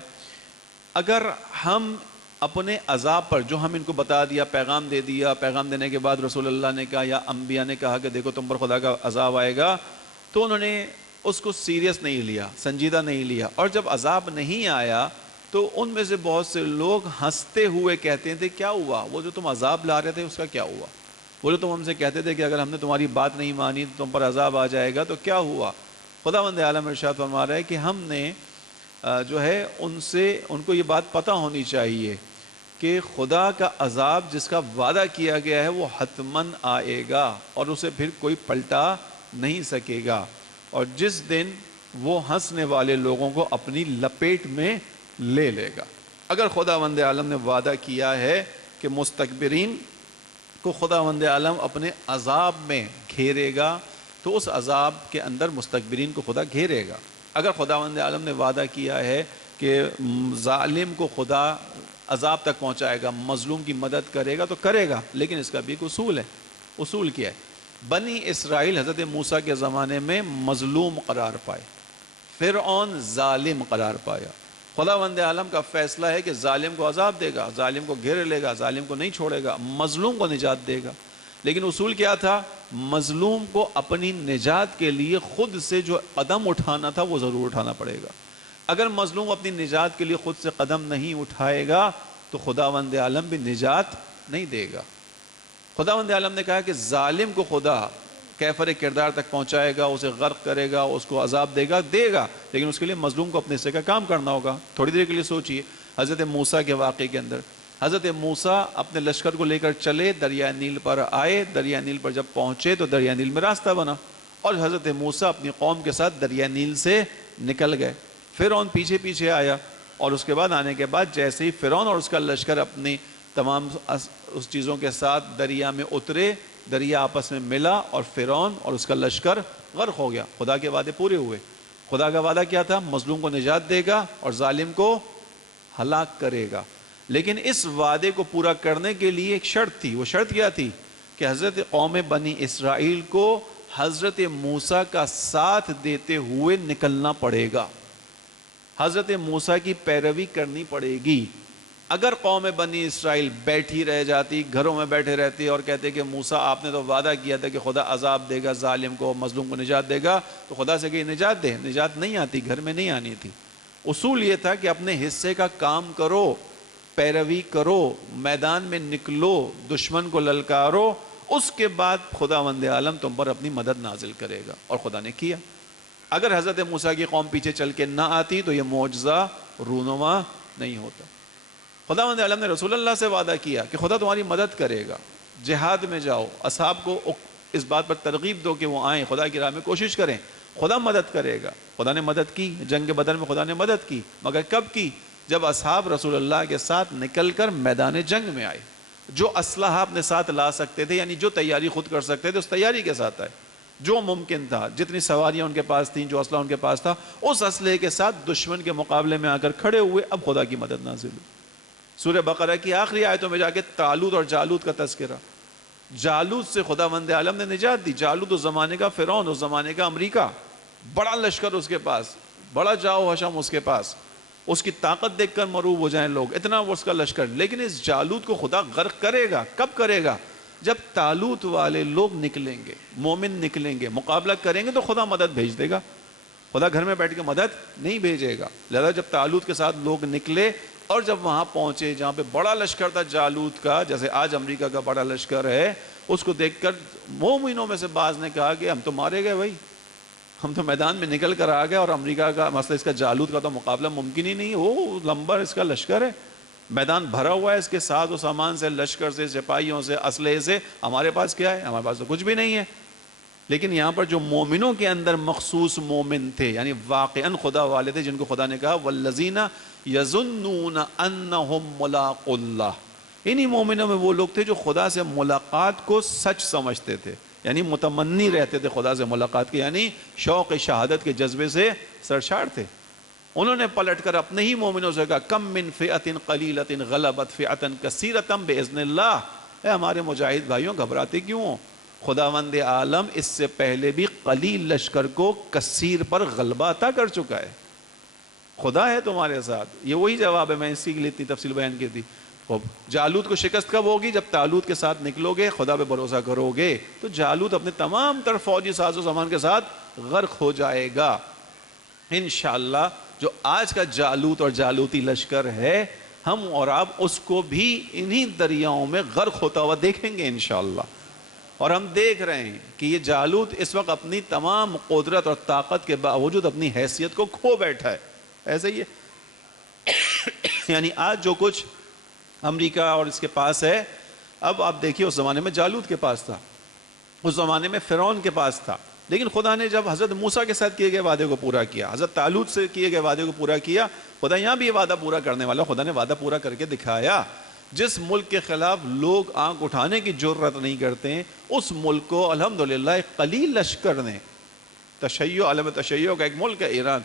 اگر ہم اپنے عذاب پر جو ہم ان کو بتا دیا, پیغام دے دیا, پیغام دینے کے بعد رسول اللہ نے کہا یا انبیاء نے کہا کہ دیکھو تم پر خدا کا عذاب آئے گا, تو انہوں نے اس کو سیریس نہیں لیا, سنجیدہ نہیں لیا. اور جب عذاب نہیں آیا تو ان میں سے بہت سے لوگ ہنستے ہوئے کہتے تھے کیا ہوا, وہ جو تم عذاب لا رہے تھے اس کا کیا ہوا؟ وہ جو تم ہم سے کہتے تھے کہ اگر ہم نے تمہاری بات نہیں مانی تو تم پر عذاب آ جائے گا, تو کیا ہوا؟ خداوند عالم ارشاد فرما رہا ہے کہ ہم نے جو ہے ان کو یہ بات پتہ ہونی چاہیے کہ خدا کا عذاب جس کا وعدہ کیا گیا ہے وہ حتماً آئے گا اور اسے پھر کوئی پلٹا نہیں سکے گا. اور جس دن وہ ہنسنے والے لوگوں کو اپنی لپیٹ میں لے لے گا. اگر خداوند عالم نے وعدہ کیا ہے کہ مستکبرین کو خداوند عالم اپنے عذاب میں گھیرے گا, تو اس عذاب کے اندر مستکبرین کو خدا گھیرے گا. اگر خداوند عالم نے وعدہ کیا ہے کہ ظالم کو خدا عذاب تک پہنچائے گا, مظلوم کی مدد کرے گا, تو کرے گا, لیکن اس کا بھی ایک اصول ہے. اصول کیا ہے؟ بنی اسرائیل حضرت موسیٰ کے زمانے میں مظلوم قرار پائے, فرعون ظالم قرار پایا. خداوند عالم کا فیصلہ ہے کہ ظالم کو عذاب دے گا, ظالم کو گھیر لے گا, ظالم کو نہیں چھوڑے گا, مظلوم کو نجات دے گا. لیکن اصول کیا تھا؟ مظلوم کو اپنی نجات کے لیے خود سے جو قدم اٹھانا تھا وہ ضرور اٹھانا پڑے گا. اگر مظلوم اپنی نجات کے لیے خود سے قدم نہیں اٹھائے گا تو خداوند عالم بھی نجات نہیں دے گا. خداوند عالم نے کہا کہ ظالم کو خدا کیفر کردار تک پہنچائے گا, اسے غرق کرے گا, اس کو عذاب دے گا, لیکن اس کے لیے مظلوم کو اپنے حصے کا کام کرنا ہوگا. تھوڑی دیر کے لیے سوچئے حضرت موسیٰ کے واقعے کے اندر. حضرت موسیٰ اپنے لشکر کو لے کر چلے, دریائے نیل پر آئے, دریائے نیل پر جب پہنچے تو دریائے نیل میں راستہ بنا اور حضرت موسیٰ اپنی قوم کے ساتھ دریائے نیل سے نکل گئے. فرعون پیچھے پیچھے آیا اور اس کے بعد آنے کے بعد جیسے ہی فرعون اور اس کا لشکر اپنی تمام اس چیزوں کے ساتھ دریا میں اترے, دریا آپس میں ملا اور فرعون اور اس کا لشکر غرق ہو گیا. خدا کے وعدے پورے ہوئے. خدا کا وعدہ کیا تھا؟ مظلوم کو نجات دے گا اور ظالم کو ہلاک کرے گا. لیکن اس وعدے کو پورا کرنے کے لیے ایک شرط تھی. وہ شرط کیا تھی؟ کہ حضرت قوم بنی اسرائیل کو حضرت موسیٰ کا ساتھ دیتے ہوئے نکلنا پڑے گا, حضرت موسیٰ کی پیروی کرنی پڑے گی. اگر قوم بنی اسرائیل بیٹھی رہ جاتی، گھروں میں بیٹھے رہتی اور کہتے کہ موسیٰ آپ نے تو وعدہ کیا تھا کہ خدا عذاب دے گا، ظالم کو، مظلوم کو نجات دے گا، تو خدا سے کہ نجات دے، نجات نہیں آتی، گھر میں نہیں آنی تھی۔ اصول یہ تھا کہ اپنے حصے کا کام کرو، پیروی کرو، میدان میں نکلو، دشمن کو للکارو، اس کے بعد خداوند عالم تم پر اپنی مدد نازل کرے گا، اور خدا نے کیا۔ اگر حضرت موسیٰ کی قوم پیچھے چل کے نہ آتی تو یہ معجزہ رونما نہیں ہوتا۔ خداوند عالم نے رسول اللہ سے وعدہ کیا کہ خدا تمہاری مدد کرے گا، جہاد میں جاؤ، اصحاب کو اس بات پر ترغیب دو کہ وہ آئیں، خدا کی راہ میں کوشش کریں، خدا مدد کرے گا۔ خدا نے مدد کی، جنگ بدر میں خدا نے مدد کی، مگر کب کی؟ جب اصحاب رسول اللہ کے ساتھ نکل کر میدان جنگ میں آئے، جو اسلحہ اپنے ساتھ لا سکتے تھے، یعنی جو تیاری خود کر سکتے تھے اس تیاری کے ساتھ آئے، جو ممکن تھا، جتنی سواریاں ان کے پاس تھیں، جو اسلحہ ان کے پاس تھا، اس اسلحے کے ساتھ دشمن کے مقابلے میں آ کر کھڑے ہوئے۔ اب خدا کی مدد نازل ہوئی۔ سورہ بقرہ کی آخری آیتوں میں جا کے طالوت اور جالوت کا تذکرہ، جالوت سے خداوند عالم نے نجات دی۔ جالوت اس زمانے کا فرعون، اس زمانے کا امریکہ، بڑا لشکر اس کے پاس، بڑا جاؤ حشم اس کے پاس، اس کی طاقت دیکھ کر مروب ہو جائیں لوگ، اتنا وہ اس کا لشکر۔ لیکن اس جالوت کو خدا غرق کرے گا۔ کب کرے گا؟ جب طالوت والے لوگ نکلیں گے، مومن نکلیں گے، مقابلہ کریں گے تو خدا مدد بھیج دے گا۔ خدا گھر میں بیٹھ کے مدد نہیں بھیجے گا۔ لہذا جب طالوت کے ساتھ لوگ نکلے اور جب وہاں پہنچے جہاں پہ بڑا لشکر تھا جالوت کا، جیسے آج امریکہ کا بڑا لشکر ہے، اس کو دیکھ کر مومنوں میں سے بعض نے کہا کہ ہم تو مارے گئے بھائی، ہم تو میدان میں نکل کر آ گئے، اور امریکہ کا مسئلہ، اس کا جالوت کا تو مقابلہ ممکن ہی نہیں، وہ لمبا اس کا لشکر ہے، میدان بھرا ہوا ہے اس کے ساتھ و سامان سے، لشکر سے، سپاہیوں سے، اسلحے سے، ہمارے پاس کیا ہے؟ ہمارے پاس تو کچھ بھی نہیں ہے۔ لیکن یہاں پر جو مومنوں کے اندر مخصوص مومن تھے، یعنی واقعاً خدا والے تھے، جن کو خدا نے کہا والذین یظنون انہم ملاق اللہ، انہی مومنوں میں وہ لوگ تھے جو خدا سے ملاقات کو سچ سمجھتے تھے، یعنی متمنی رہتے تھے خدا سے ملاقات کے، یعنی شوق شہادت کے جذبے سے سرشار تھے۔ انہوں نے پلٹ کر اپنے ہی مومنوں سے کہا کم من فئۃ قلیلۃ غلبت فئۃ کثیرۃ باذن اللہ، اے ہمارے مجاہد بھائیوں گھبراتے کیوں ہو؟ خداوند عالم اس سے پہلے بھی قلیل لشکر کو کثیر پر غلبہ عطا کر چکا ہے، خدا ہے تمہارے ساتھ۔ یہ وہی جواب ہے، میں اسی کے لیے اتنی تفصیل بیان کی تھی۔ جالوت کو شکست کب ہوگی؟ جب طالوت کے ساتھ نکلو گے، خدا پہ بھروسہ کرو گے، تو جالوت اپنے تمام تر فوجی ساز و سامان کے ساتھ غرق ہو جائے گا انشاءاللہ۔ جو آج کا جالوت اور جالوتی لشکر ہے، ہم اور آپ اس کو بھی انہی دریاؤں میں غرق ہوتا ہوا دیکھیں گے انشاءاللہ۔ اور ہم دیکھ رہے ہیں کہ یہ جالوت اس وقت اپنی تمام قدرت اور طاقت کے باوجود اپنی حیثیت کو کھو بیٹھا ہے، ایسے ہی ہے۔ یعنی آج جو کچھ امریکہ اور اس کے پاس ہے، اب آپ دیکھیے اس زمانے میں جالوت کے پاس تھا، اس زمانے میں فرعون کے پاس تھا، لیکن خدا نے جب حضرت موسیٰ کے ساتھ کیے گئے وعدے کو پورا کیا، حضرت طالوت سے کیے گئے وعدے کو پورا کیا، خدا یہاں بھی یہ وعدہ پورا کرنے والا، خدا نے وعدہ پورا کر کے دکھایا۔ جس ملک کے خلاف لوگ آنکھ اٹھانے کی جرات نہیں کرتے ہیں، اس ملک کو الحمدللہ ایک قلیل لشکر نے، تشیع عالم تشیع کا ایک ملک ہے ایران،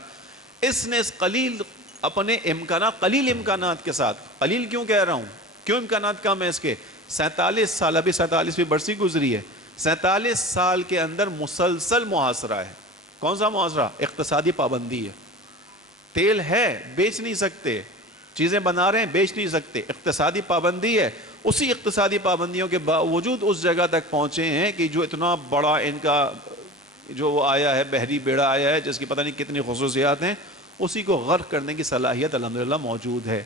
اس نے اس قلیل اپنے امکانات، قلیل امکانات کے ساتھ، قلیل کیوں کہہ رہا ہوں، کیوں امکانات کم ہے اس کے؟ 47 سال، ابھی 47ویں برسی گزری ہے، 47 سال کے اندر مسلسل محاصرہ ہے۔ کون سا محاصرہ؟ اقتصادی پابندی ہے، تیل ہے بیچ نہیں سکتے، چیزیں بنا رہے ہیں بیچ نہیں سکتے، اقتصادی پابندی ہے۔ اسی اقتصادی پابندیوں کے باوجود اس جگہ تک پہنچے ہیں کہ جو اتنا بڑا ان کا جو وہ آیا ہے، بحری بیڑا آیا ہے جس کی پتہ نہیں کتنی خصوصیات ہیں، اسی کو غرق کرنے کی صلاحیت الحمدللہ موجود ہے۔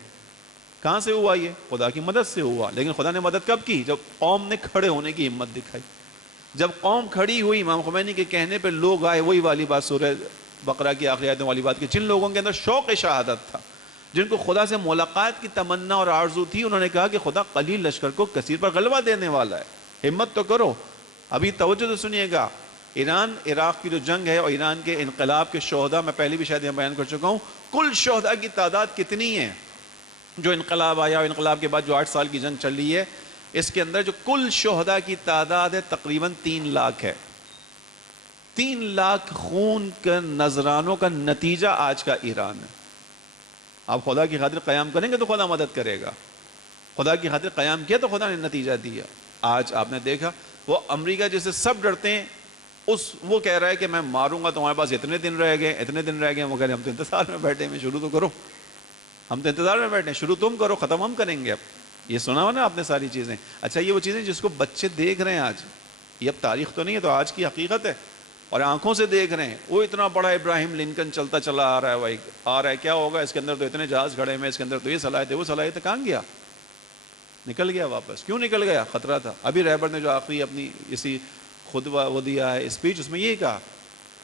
کہاں سے ہوا؟ یہ خدا کی مدد سے ہوا۔ لیکن خدا نے مدد کب کی؟ جب قوم نے کھڑے ہونے کی ہمت دکھائی، جب قوم کھڑی ہوئی، امام خمینی کے کہنے پہ لوگ آئے، وہی والی بات سورہ بقرہ کی آخری آیتوں والی بات کی، جن لوگوں کے اندر شوق شہادت تھا، جن کو خدا سے ملاقات کی تمنا اور آرزو تھی، انہوں نے کہا کہ خدا قلیل لشکر کو کثیر پر غلبہ دینے والا ہے، ہمت تو کرو۔ ابھی توجہ سے سنیے گا، ایران عراق کی جو جنگ ہے اور ایران کے انقلاب کے شہداء، میں پہلے بھی شاید یہاں بیان کر چکا ہوں، کل شہداء کی تعداد کتنی ہے؟ جو انقلاب آیا اور انقلاب کے بعد جو 8 سال کی جنگ چل رہی ہے، اس کے اندر جو کل شہداء کی تعداد ہے تقریباً 3 لاکھ ہے۔ 3 لاکھ خون کے نذرانوں کا نتیجہ آج کا ایران ہے۔ آپ خدا کی خاطر قیام کریں گے تو خدا مدد کرے گا، خدا کی خاطر قیام کیا تو خدا نے نتیجہ دیا۔ آج آپ نے دیکھا وہ امریکہ جسے سب ڈرتے ہیں، وہ کہہ رہا ہے کہ میں ماروں گا، تمہارے پاس اتنے دن رہ گئے، اتنے دن رہ گئے، وہ کہہ رہے ہیں ہم تو انتظار میں بیٹھے ہیں، شروع تو کرو۔ ہم تو انتظار میں بیٹھے ہیں، شروع تم کرو ختم ہم کریں گے. اب یہ سنا ہوا نا آپ نے ساری چیزیں. اچھا یہ وہ چیزیں جس کو بچے دیکھ رہے ہیں آج، یہ اب تاریخ تو نہیں ہے، تو آج کی حقیقت ہے اور آنکھوں سے دیکھ رہے ہیں. وہ اتنا بڑا ابراہیم لنکن چلتا چلا آ رہا ہے بھائی، آ رہا ہے، کیا ہوگا اس کے اندر، تو اتنے جہاز کھڑے ہیں، اس کے اندر تو یہ صلاحیت ہے وہ صلاحیت ہے. کہاں گیا؟ نکل گیا واپس. کیوں نکل گیا؟ خطرہ تھا. ابھی رہبر نے جو آخری اپنی اسی خود وہ دیا ہے اسپیچ، اس میں یہ کہا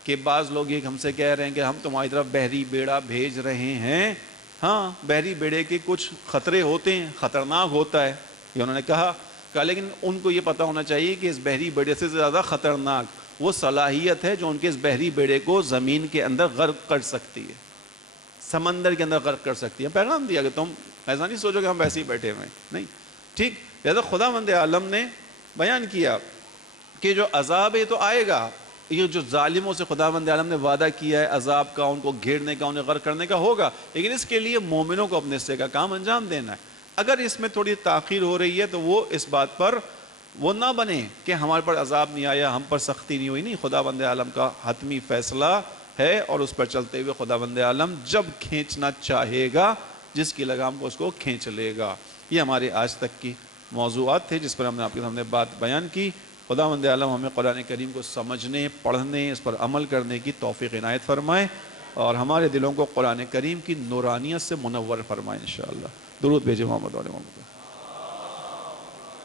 کہ بعض لوگ یہ ہم سے کہہ رہے ہیں کہ ہم تمہاری طرف بحری بیڑا بھیج رہے ہیں. ہاں بحری بیڑے کے کچھ خطرے ہوتے ہیں، خطرناک ہوتا ہے، یہ انہوں نے کہا لیکن ان کو یہ پتہ ہونا چاہیے کہ اس بحری بیڑے سے زیادہ خطرناک وہ صلاحیت ہے جو ان کے اس بحری بیڑے کو زمین کے اندر غرق کر سکتی ہے، سمندر کے اندر غرق کر سکتی ہے. پیغام دیا کہ تم ایسا نہیں سوچو کہ ہم ویسے ہی بیٹھے ہوئے ہیں، نہیں. ٹھیک. لہذا خداوند عالم نے بیان کیا کہ جو عذاب ہے تو آئے گا، یہ جو ظالموں سے خداوند عالم نے وعدہ کیا ہے عذاب کا، ان کو گھیرنے کا، انہیں غرق کرنے کا ہوگا، لیکن اس کے لیے مومنوں کو اپنے حصے کا کام انجام دینا ہے. اگر اس میں تھوڑی تاخیر ہو رہی ہے تو وہ اس بات پر وہ نہ بنے کہ ہمارے پر عذاب نہیں آیا، ہم پر سختی نہیں ہوئی. نہیں، خداوند عالم کا حتمی فیصلہ ہے اور اس پر چلتے ہوئے خداوند عالم جب کھینچنا چاہے گا جس کی لگام کو اس کو کھینچ لے گا. یہ ہمارے آج تک کی موضوعات تھے جس پر ہم نے آپ کے سامنے بات بیان کی. خداوند عالم ہمیں قرآن کریم کو سمجھنے، پڑھنے، اس پر عمل کرنے کی توفیق عنایت فرمائے اور ہمارے دلوں کو قرآن کریم کی نورانیت سے منور فرمائے انشاءاللہ. درود بھیجے محمد علیہ محمد.